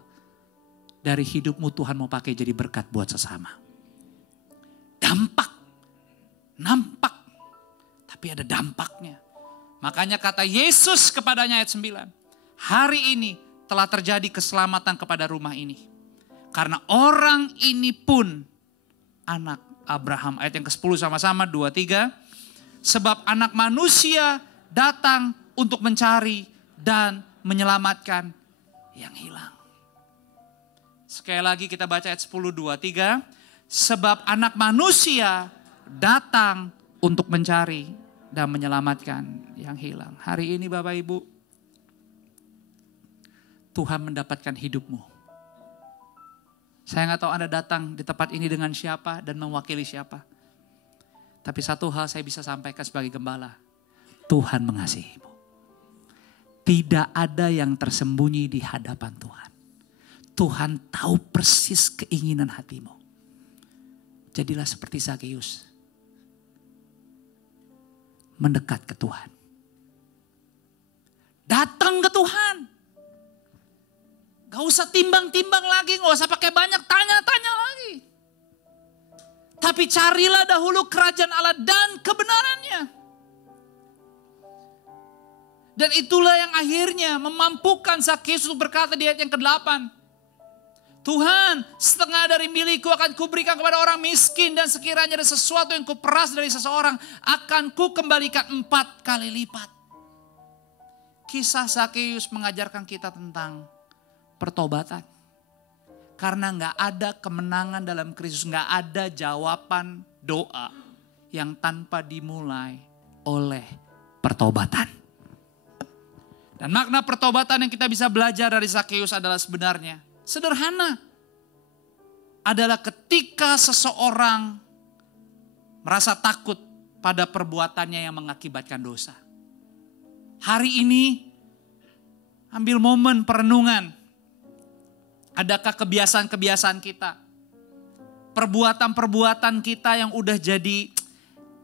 Dari hidupmu Tuhan mau pakai jadi berkat buat sesama. Dampak. Nampak. Tapi ada dampaknya. Makanya kata Yesus kepadanya ayat 9. Hari ini telah terjadi keselamatan kepada rumah ini. Karena orang ini pun anak Abraham. Ayat yang ke-10 sama-sama 2, 3. Sebab anak manusia datang untuk mencari dan menyelamatkan yang hilang. Sekali lagi kita baca ayat 10, 2, 3. Sebab anak manusia datang untuk mencari dan menyelamatkan yang hilang. Hari ini Bapak Ibu, Tuhan mendapatkan hidupmu. Saya gak tahu Anda datang di tempat ini dengan siapa dan mewakili siapa. Tapi satu hal saya bisa sampaikan sebagai gembala. Tuhan mengasihimu. Tidak ada yang tersembunyi di hadapan Tuhan. Tuhan tahu persis keinginan hatimu. Jadilah seperti Zakheus. Mendekat ke Tuhan. Datang ke Tuhan. Gak usah timbang-timbang lagi. Gak usah pakai banyak tanya-tanya lagi. Tapi carilah dahulu kerajaan Allah dan kebenarannya. Dan itulah yang akhirnya memampukan Zakheus untuk berkata di ayat yang ke-8. Tuhan, setengah dari milikku akan kuberikan kepada orang miskin, dan sekiranya ada sesuatu yang kuperas dari seseorang, akan kukembalikan 4 kali lipat. Kisah Zakheus mengajarkan kita tentang pertobatan. Karena gak ada kemenangan dalam Kristus, gak ada jawaban doa yang tanpa dimulai oleh pertobatan. Dan makna pertobatan yang kita bisa belajar dari Zakheus adalah sebenarnya sederhana. Adalah ketika seseorang merasa takut pada perbuatannya yang mengakibatkan dosa. Hari ini ambil momen perenungan. Adakah kebiasaan-kebiasaan kita? Perbuatan-perbuatan kita yang udah jadi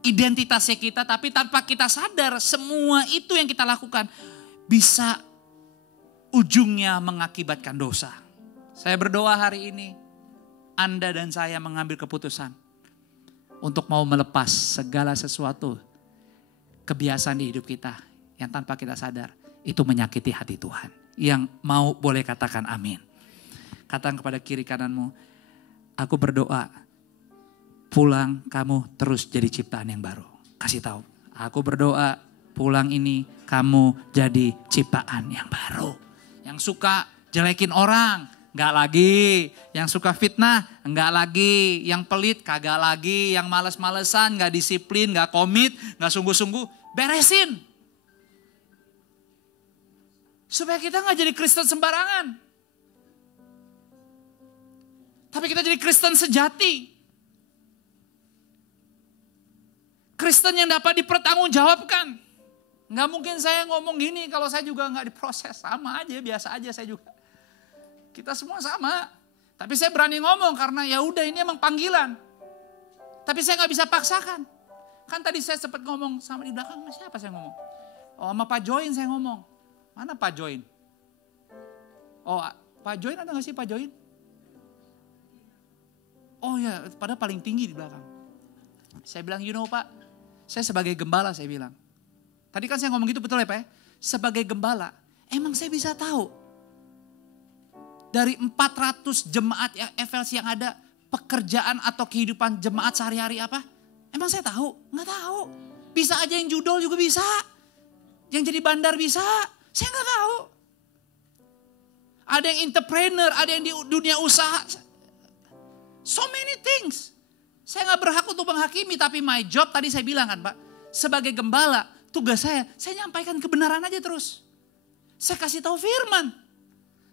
identitasnya kita, tapi tanpa kita sadar semua itu yang kita lakukan bisa ujungnya mengakibatkan dosa. Saya berdoa hari ini, Anda dan saya mengambil keputusan untuk mau melepas segala sesuatu kebiasaan di hidup kita yang tanpa kita sadar itu menyakiti hati Tuhan. Yang mau boleh katakan amin. Katakan kepada kiri kananmu, aku berdoa pulang kamu terus jadi ciptaan yang baru. Kasih tahu, aku berdoa pulang ini kamu jadi ciptaan yang baru. Yang suka jelekin orang, enggak lagi. Yang suka fitnah, enggak lagi. Yang pelit, kagak lagi. Yang males-malesan, enggak disiplin, enggak komit, enggak sungguh-sungguh. Beresin. Supaya kita enggak jadi Kristen sembarangan. Tapi kita jadi Kristen sejati. Kristen yang dapat dipertanggungjawabkan. Nggak mungkin saya ngomong gini kalau saya juga nggak diproses. Sama aja, biasa aja saya juga. Kita semua sama. Tapi saya berani ngomong karena ya udah ini emang panggilan. Tapi saya nggak bisa paksakan. Kan tadi saya sempat ngomong sama di belakang, siapa saya ngomong? Oh sama Pak Join saya ngomong. Mana Pak Join? Oh Pak Join ada nggak sih Pak Join? Oh ya, pada paling tinggi di belakang. Saya bilang, you know Pak, saya sebagai gembala saya bilang. Tadi kan saya ngomong gitu betul ya Pak ya? Sebagai gembala, emang saya bisa tahu. Dari 400 jemaat FLC yang ada, pekerjaan atau kehidupan jemaat sehari-hari apa? Emang saya tahu? Nggak tahu. Bisa aja yang judol juga bisa. Yang jadi bandar bisa. Saya nggak tahu. Ada yang entrepreneur, ada yang di dunia usaha. So many things. Saya nggak berhak untuk menghakimi, tapi my job tadi saya bilang kan Pak. Sebagai gembala, tugas saya nyampaikan kebenaran aja terus. Saya kasih tahu firman.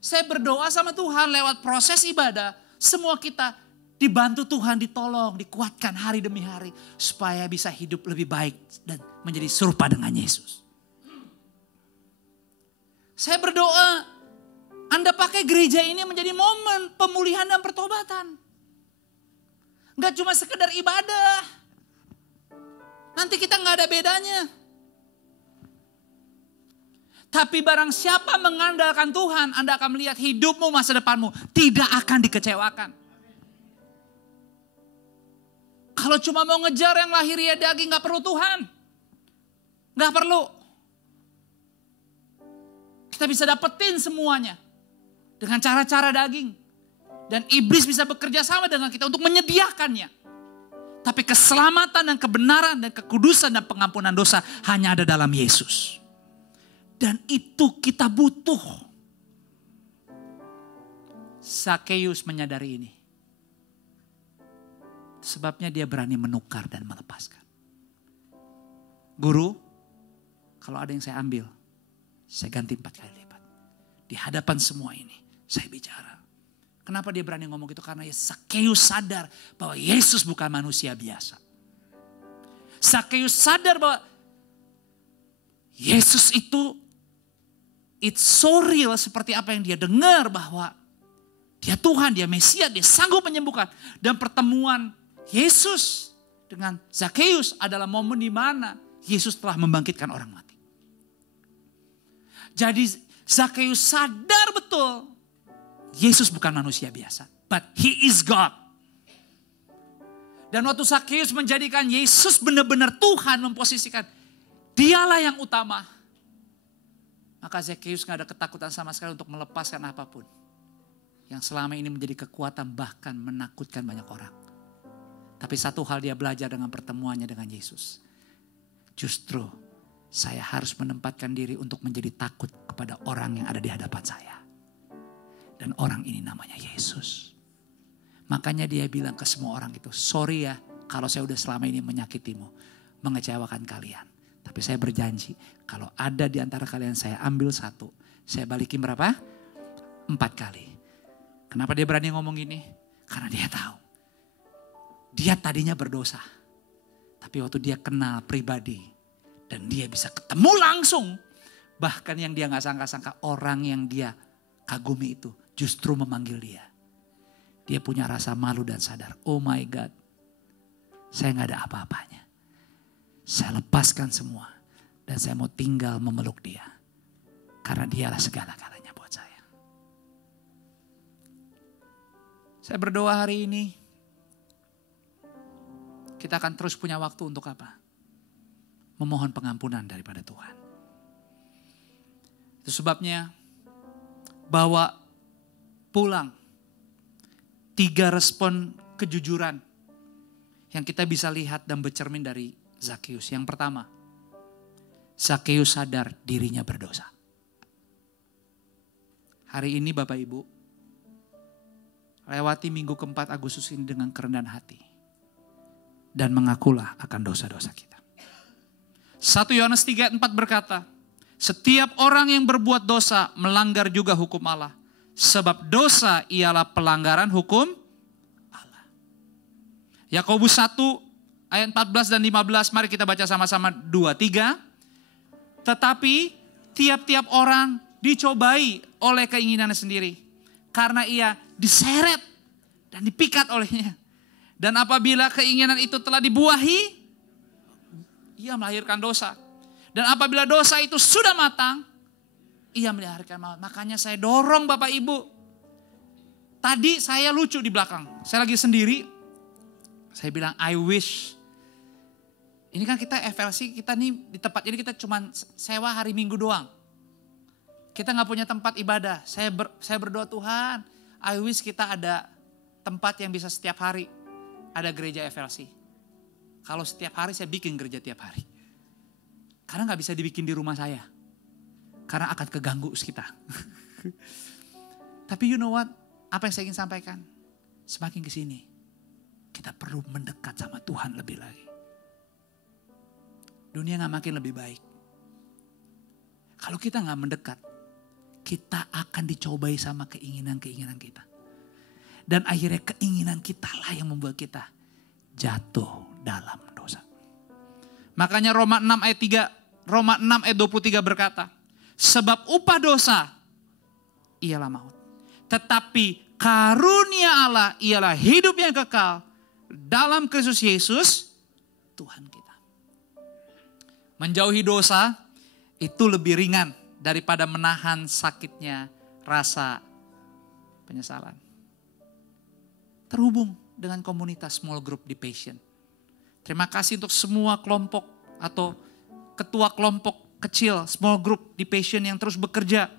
Saya berdoa sama Tuhan lewat proses ibadah. Semua kita dibantu Tuhan, ditolong, dikuatkan hari demi hari. Supaya bisa hidup lebih baik dan menjadi serupa dengan Yesus. Saya berdoa, Anda pakai gereja ini menjadi momen pemulihan dan pertobatan. Gak cuma sekedar ibadah. Nanti kita gak ada bedanya. Tapi barang siapa mengandalkan Tuhan, Anda akan melihat hidupmu, masa depanmu tidak akan dikecewakan. Kalau cuma mau ngejar yang lahiriah daging gak perlu Tuhan. Gak perlu. Kita bisa dapetin semuanya. Dengan cara-cara daging. Dan iblis bisa bekerja sama dengan kita untuk menyediakannya. Tapi keselamatan dan kebenaran dan kekudusan dan pengampunan dosa hanya ada dalam Yesus. Dan itu kita butuh. Zakeus menyadari ini. Sebabnya dia berani menukar dan melepaskan. Guru, kalau ada yang saya ambil, saya ganti 4 kali lipat. Di hadapan semua ini, saya bicara. Kenapa dia berani ngomong gitu? Karena Zakeus sadar bahwa Yesus bukan manusia biasa. Zakeus sadar bahwa Yesus itu it's so real seperti apa yang dia dengar bahwa dia Tuhan, dia Mesias, dia sanggup menyembuhkan. Dan pertemuan Yesus dengan Zakeus adalah momen di mana Yesus telah membangkitkan orang mati. Jadi Zakeus sadar betul Yesus bukan manusia biasa, but he is God. Dan waktu Zakeus menjadikan Yesus benar-benar Tuhan, memposisikan dialah yang utama. Maka Zakeus gak ada ketakutan sama sekali untuk melepaskan apapun. Yang selama ini menjadi kekuatan bahkan menakutkan banyak orang. Tapi satu hal dia belajar dengan pertemuannya dengan Yesus. Justru saya harus menempatkan diri untuk menjadi takut kepada orang yang ada di hadapan saya. Dan orang ini namanya Yesus. Makanya dia bilang ke semua orang itu, sorry ya kalau saya udah selama ini menyakitimu, mengecewakan kalian. Tapi saya berjanji kalau ada di antara kalian saya ambil 1, saya balikin berapa? 4 kali. Kenapa dia berani ngomong gini? Karena dia tahu. Dia tadinya berdosa. Tapi waktu dia kenal pribadi dan dia bisa ketemu langsung. Bahkan yang dia gak sangka-sangka, orang yang dia kagumi itu justru memanggil dia. Dia punya rasa malu dan sadar. Oh my God. Saya gak ada apa-apanya. Saya lepaskan semua. Dan saya mau tinggal memeluk dia. Karena dialah segala-galanya buat saya. Saya berdoa hari ini, kita akan terus punya waktu untuk apa? Memohon pengampunan daripada Tuhan. Itu sebabnya, bawa pulang 3 respon kejujuran yang kita bisa lihat dan bercermin dari Zakheus. Yang pertama, Zakheus sadar dirinya berdosa. Hari ini Bapak Ibu, lewati minggu keempat Agustus ini dengan kerendahan hati. Dan mengakulah akan dosa-dosa kita. 1 Yohanes 3 ayat 4 berkata, setiap orang yang berbuat dosa melanggar juga hukum Allah. Sebab dosa ialah pelanggaran hukum Allah. Yakobus 1 ayat 14 dan 15, mari kita baca sama-sama 2-3. Tetapi tiap-tiap orang dicobai oleh keinginannya sendiri. Karena ia diseret dan dipikat olehnya. Dan apabila keinginan itu telah dibuahi, ia melahirkan dosa. Dan apabila dosa itu sudah matang, ia melahirkan maut. Makanya saya dorong Bapak Ibu. Tadi saya lucu di belakang. Saya lagi sendiri. Saya bilang I wish. Ini kan kita FLC, kita nih di tempat ini kita cuma sewa hari Minggu doang. Kita gak punya tempat ibadah. Saya berdoa Tuhan, I wish kita ada tempat yang bisa setiap hari ada gereja FLC. Kalau setiap hari saya bikin gereja tiap hari. Karena gak bisa dibikin di rumah saya. Karena akan keganggu kita. Tapi you know what? Apa yang saya ingin sampaikan? Semakin kesini, kita perlu mendekat sama Tuhan lebih lagi. Dunia gak makin lebih baik. Kalau kita gak mendekat, kita akan dicobai sama keinginan-keinginan kita. Dan akhirnya keinginan kita lah yang membuat kita jatuh dalam dosa. Makanya Roma 6 ayat 23 berkata, sebab upah dosa ialah maut. Tetapi karunia Allah ialah hidup yang kekal dalam Kristus Yesus Tuhan kita. Menjauhi dosa itu lebih ringan daripada menahan sakitnya rasa penyesalan. Terhubung dengan komunitas small group di Passion. Terima kasih untuk semua kelompok atau ketua kelompok kecil small group di Passion yang terus bekerja.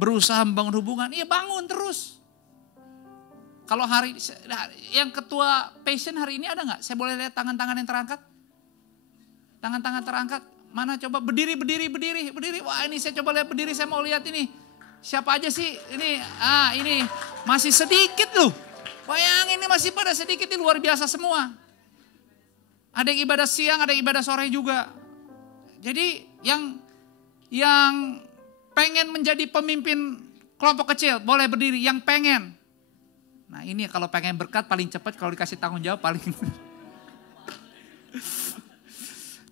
Berusaha membangun hubungan, iya bangun terus. Kalau yang ketua Passion hari ini ada gak? Saya boleh lihat tangan-tangan yang terangkat? Tangan-tangan terangkat. Mana coba berdiri. Wah ini saya coba lihat berdiri, saya mau lihat ini. Siapa aja sih? Ini masih sedikit loh. Bayangin ini masih pada sedikit, ini luar biasa semua. Ada yang ibadah siang, ada yang ibadah sore juga. Jadi yang pengen menjadi pemimpin kelompok kecil boleh berdiri, yang pengen. Nah ini kalau pengen berkat paling cepat, kalau dikasih tanggung jawab paling.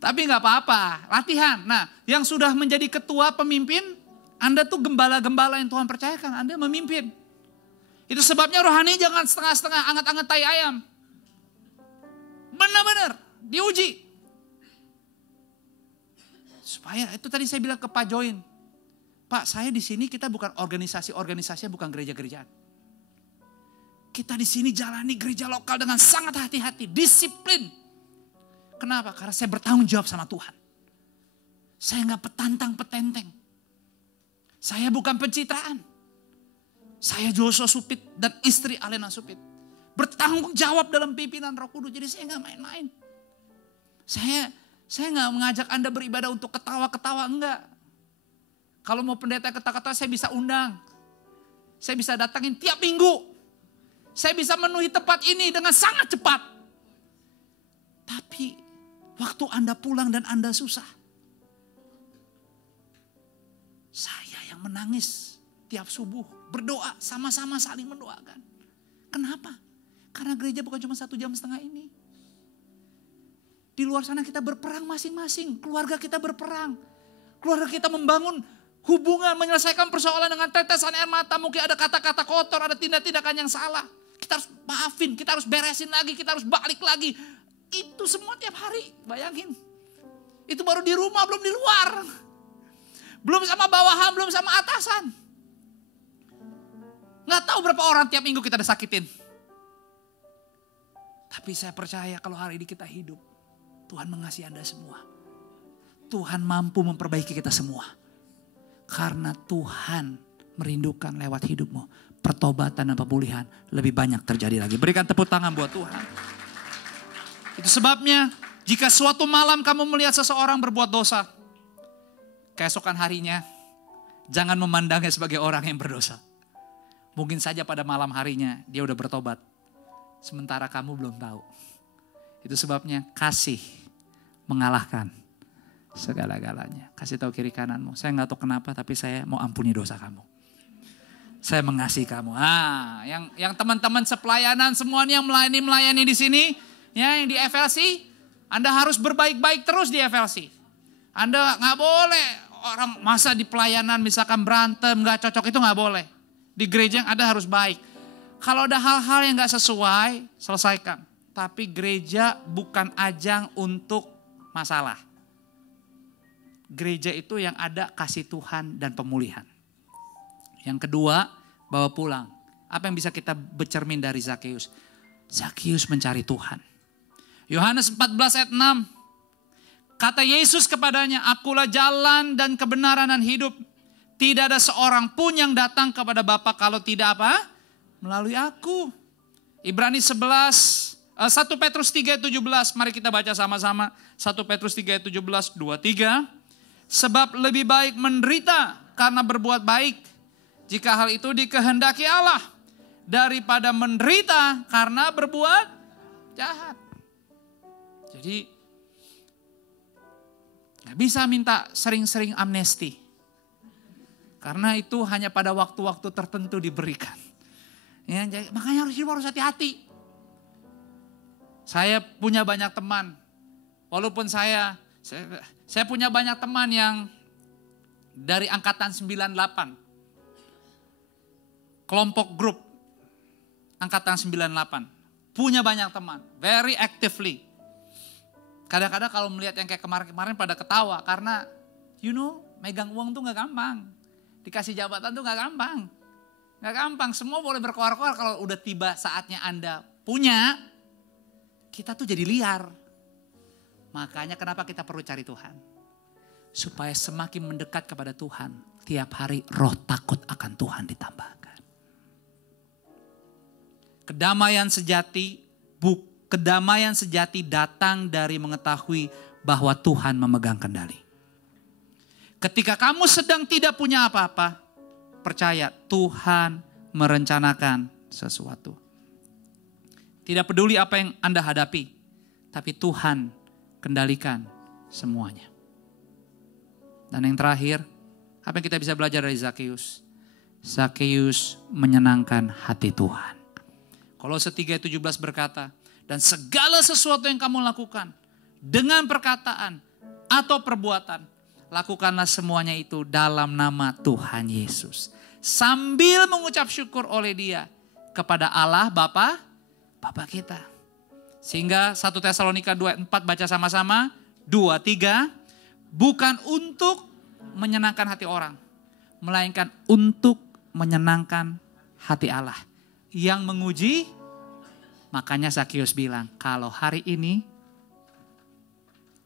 Tapi gak apa-apa, latihan. Nah yang sudah menjadi ketua pemimpin, Anda tuh gembala-gembala yang Tuhan percayakan, Anda memimpin. Itu sebabnya rohani jangan setengah-setengah, anget-anget tai ayam. Benar-benar diuji. Supaya itu tadi saya bilang ke Pak Join. Pak, saya di sini kita bukan organisasinya bukan gereja-gerejaan. Kita di sini jalani gereja lokal dengan sangat hati-hati, disiplin. Kenapa? Karena saya bertanggung jawab sama Tuhan. Saya nggak petantang-petenteng. Saya bukan pencitraan. Saya Joshua Supit dan istri Alena Supit. Bertanggung jawab dalam pimpinan Roh Kudus. Jadi saya nggak main-main. Saya nggak mengajak Anda beribadah untuk ketawa-ketawa, enggak. Kalau mau pendeta ketawa-ketawa saya bisa undang. Saya bisa datangin tiap minggu. Saya bisa memenuhi tempat ini dengan sangat cepat. Tapi waktu Anda pulang dan Anda susah, saya yang menangis tiap subuh, berdoa, sama-sama saling mendoakan. Kenapa? Karena gereja bukan cuma 1,5 jam ini. Di luar sana kita berperang masing-masing, keluarga kita berperang. Keluarga kita membangun hubungan, menyelesaikan persoalan dengan tetesan air mata. Mungkin ada kata-kata kotor, ada tindak-tindakan yang salah. Kita harus maafin, kita harus beresin lagi, kita harus balik lagi. Itu semua tiap hari, bayangin. Itu baru di rumah, belum di luar. Belum sama bawahan, belum sama atasan. Nggak tahu berapa orang tiap minggu kita disakitin. Tapi saya percaya kalau hari ini kita hidup, Tuhan mengasihi Anda semua. Tuhan mampu memperbaiki kita semua. Karena Tuhan merindukan lewat hidupmu, pertobatan dan pemulihan lebih banyak terjadi lagi. Berikan tepuk tangan buat Tuhan. Itu sebabnya jika suatu malam kamu melihat seseorang berbuat dosa, keesokan harinya jangan memandangnya sebagai orang yang berdosa. Mungkin saja pada malam harinya dia udah bertobat. Sementara kamu belum tahu. Itu sebabnya kasih mengalahkan segala-galanya. Kasih tahu kiri kananmu. Saya gak tahu kenapa tapi saya mau ampuni dosa kamu. Saya mengasihi kamu. Yang teman-teman sepelayanan semuanya yang melayani di sini. Ya, yang di FLC. Anda harus berbaik-baik terus di FLC. Anda gak boleh orang masa di pelayanan misalkan berantem gak cocok, itu gak boleh. Di gereja yang ada harus baik. Kalau ada hal-hal yang gak sesuai, selesaikan. Tapi gereja bukan ajang untuk masalah. Gereja itu yang ada kasih Tuhan dan pemulihan. Yang kedua, bawa pulang. Apa yang bisa kita bercermin dari Zakeus? Zakeus mencari Tuhan. Yohanes 14 ayat 6. Kata Yesus kepadanya, akulah jalan dan kebenaran dan hidup. Tidak ada seorang pun yang datang kepada Bapa kalau tidak apa? Melalui aku. Ibrani 1 Petrus 3 ayat 17. Mari kita baca sama-sama. 1 Petrus 3 ayat 17, 2-3. Sebab lebih baik menderita karena berbuat baik, jika hal itu dikehendaki Allah, daripada menderita karena berbuat jahat. Jadi gak bisa minta sering-sering amnesti. Karena itu hanya pada waktu-waktu tertentu diberikan. Ya, makanya harus hati-hati. Saya punya banyak teman. Walaupun saya punya banyak teman yang dari angkatan 98. Kelompok grup angkatan 98. Punya banyak teman. Very actively. Kadang-kadang kalau melihat yang kayak kemarin-kemarin pada ketawa. Karena megang uang tuh gak gampang. Dikasih jabatan tuh gak gampang. Gak gampang, semua boleh berkoar-koar. Kalau udah tiba saatnya Anda punya, kita tuh jadi liar. Makanya kenapa kita perlu cari Tuhan. Supaya semakin mendekat kepada Tuhan, tiap hari roh takut akan Tuhan ditambahkan. Kedamaian sejati datang dari mengetahui bahwa Tuhan memegang kendali. Ketika kamu sedang tidak punya apa-apa, percaya Tuhan merencanakan sesuatu. Tidak peduli apa yang Anda hadapi, tapi Tuhan kendalikan semuanya. Dan yang terakhir, apa yang kita bisa belajar dari Zakeus? Zakeus menyenangkan hati Tuhan. Kolose 3:17 berkata, dan segala sesuatu yang kamu lakukan dengan perkataan atau perbuatan, lakukanlah semuanya itu dalam nama Tuhan Yesus. Sambil mengucap syukur oleh Dia kepada Allah Bapa kita. Sehingga 1 Tesalonika 2:4 baca sama-sama. 2-3. Bukan untuk menyenangkan hati orang, melainkan untuk menyenangkan hati Allah yang menguji. Makanya Zakeus bilang, kalau hari ini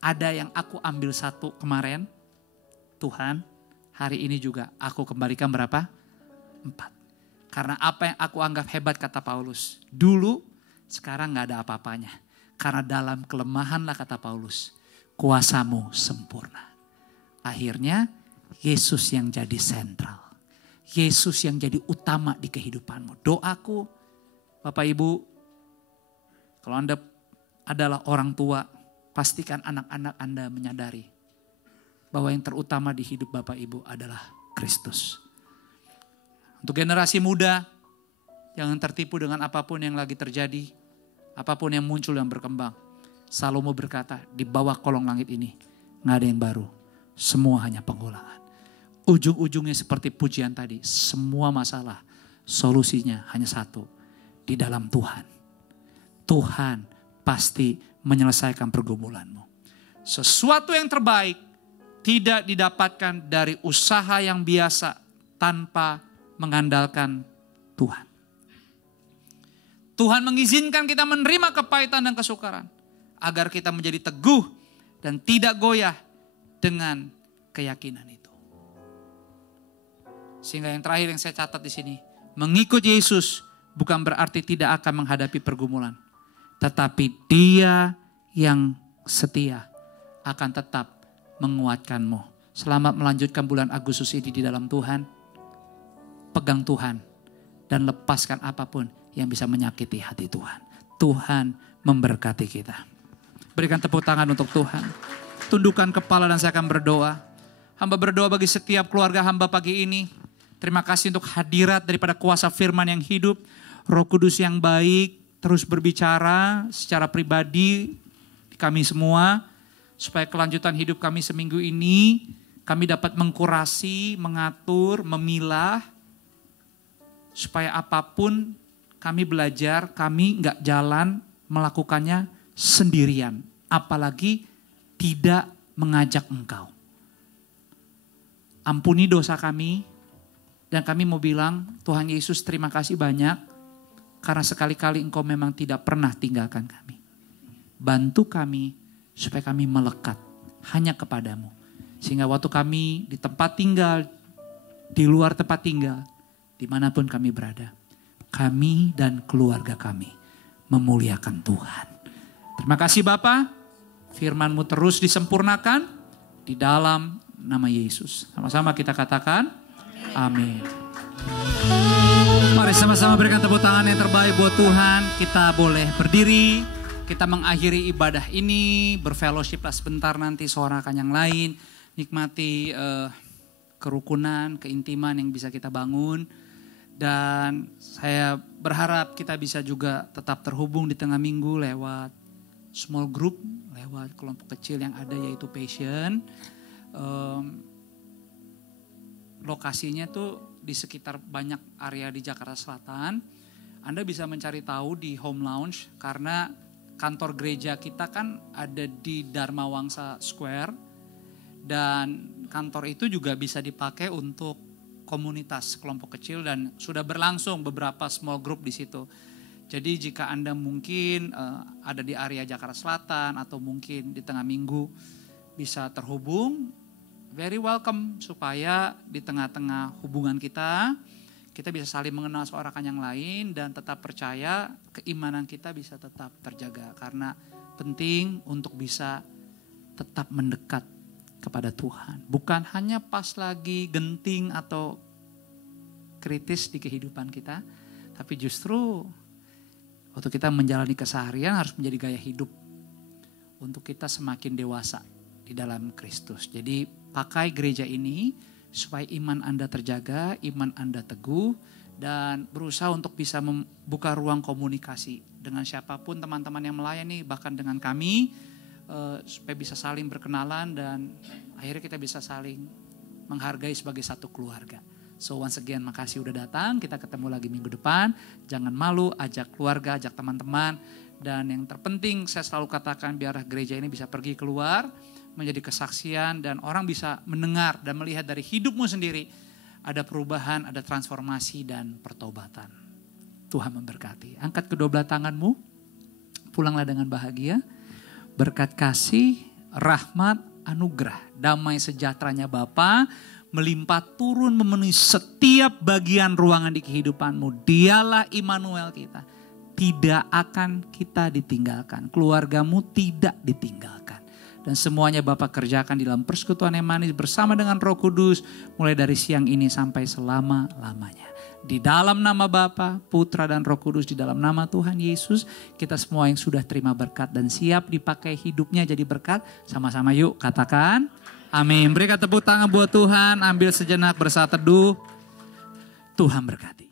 ada yang aku ambil 1 kemarin, Tuhan, hari ini juga aku kembalikan berapa? 4. Karena apa yang aku anggap hebat, kata Paulus, dulu, sekarang gak ada apa-apanya. Karena dalam kelemahanlah, kata Paulus, kuasamu sempurna. Akhirnya Yesus yang jadi sentral. Yesus yang jadi utama di kehidupanmu. Doaku, Bapak Ibu, kalau Anda adalah orang tua, pastikan anak-anak Anda menyadari bahwa yang terutama di hidup Bapak Ibu adalah Kristus. Untuk generasi muda, jangan tertipu dengan apapun yang lagi terjadi, apapun yang muncul yang berkembang. Salomo berkata, di bawah kolong langit ini gak ada yang baru, semua hanya pengulangan. Ujung-ujungnya seperti pujian tadi, semua masalah solusinya hanya satu, di dalam Tuhan. Tuhan pasti menyelesaikan pergumulanmu. Sesuatu yang terbaik tidak didapatkan dari usaha yang biasa tanpa mengandalkan Tuhan. Tuhan mengizinkan kita menerima kepahitan dan kesukaran. Agar kita menjadi teguh dan tidak goyah dengan keyakinan itu. Sehingga yang terakhir yang saya catat di sini. Mengikut Yesus bukan berarti tidak akan menghadapi pergumulan. Tetapi Dia yang setia akan tetap menguatkanmu. Selamat melanjutkan bulan Agustus ini di dalam Tuhan. Pegang Tuhan dan lepaskan apapun yang bisa menyakiti hati Tuhan. Tuhan memberkati kita. Berikan tepuk tangan untuk Tuhan. Tundukkan kepala dan saya akan berdoa. Hamba berdoa bagi setiap keluarga hamba pagi ini. Terima kasih untuk hadirat daripada kuasa firman yang hidup. Roh Kudus yang baik terus berbicara secara pribadi kami semua. Supaya kelanjutan hidup kami seminggu ini kami dapat mengkurasi, mengatur, memilah. Supaya apapun kami belajar, kami nggak jalan melakukannya sendirian. Apalagi tidak mengajak Engkau. Ampuni dosa kami. Dan kami mau bilang, Tuhan Yesus terima kasih banyak. Karena sekali-kali Engkau memang tidak pernah tinggalkan kami. Bantu kami supaya kami melekat hanya kepadamu. Sehingga waktu kami di tempat tinggal, di luar tempat tinggal, dimanapun kami berada. Kami dan keluarga kami memuliakan Tuhan. Terima kasih Bapa. Firman-Mu terus disempurnakan di dalam nama Yesus. Sama-sama kita katakan amin. Mari sama-sama berikan tepuk tangan yang terbaik buat Tuhan. Kita boleh berdiri. Kita mengakhiri ibadah ini. Berfellowship lah sebentar nanti suarakan yang lain. Nikmati kerukunan, keintiman yang bisa kita bangun. Dan saya berharap kita bisa juga tetap terhubung di tengah minggu lewat small group, lewat kelompok kecil yang ada yaitu Passion. Lokasinya tuh di sekitar banyak area di Jakarta Selatan. Anda bisa mencari tahu di Home Lounge karena kantor gereja kita kan ada di Dharma Wangsa Square. Dan kantor itu juga bisa dipakai untuk komunitas kelompok kecil dan sudah berlangsung beberapa small group di situ. Jadi jika Anda mungkin ada di area Jakarta Selatan atau mungkin di tengah minggu bisa terhubung, very welcome supaya di tengah-tengah hubungan kita bisa saling mengenal seorang yang lain dan tetap percaya keimanan kita bisa tetap terjaga. Karena penting untuk bisa tetap mendekat kepada Tuhan. Bukan hanya pas lagi genting atau kritis di kehidupan kita, tapi justru waktu kita menjalani keseharian harus menjadi gaya hidup untuk kita semakin dewasa di dalam Kristus. Jadi pakai gereja ini supaya iman Anda terjaga, iman Anda teguh, dan berusaha untuk bisa membuka ruang komunikasi dengan siapapun teman-teman yang melayani, bahkan dengan kami, supaya bisa saling berkenalan dan akhirnya kita bisa saling menghargai sebagai satu keluarga. So once again makasih udah datang, kita ketemu lagi minggu depan. Jangan malu, ajak keluarga, ajak teman-teman. Dan yang terpenting saya selalu katakan biarlah gereja ini bisa pergi keluar, menjadi kesaksian dan orang bisa mendengar dan melihat dari hidupmu sendiri. Ada perubahan, ada transformasi dan pertobatan. Tuhan memberkati. Angkat kedua belah tanganmu, pulanglah dengan bahagia. Berkat kasih, rahmat, anugerah, damai sejahteranya Bapa melimpah turun memenuhi setiap bagian ruangan di kehidupanmu. Dialah Immanuel kita. Tidak akan kita ditinggalkan. Keluargamu tidak ditinggalkan. Dan semuanya Bapa kerjakan di dalam persekutuan yang manis bersama dengan Roh Kudus. Mulai dari siang ini sampai selama-lamanya. Di dalam nama Bapa, Putra dan Roh Kudus, di dalam nama Tuhan Yesus. Kita semua yang sudah terima berkat dan siap dipakai hidupnya jadi berkat. Sama-sama yuk katakan. Amin. Berikan tepuk tangan buat Tuhan. Ambil sejenak bersaat teduh. Tuhan berkati.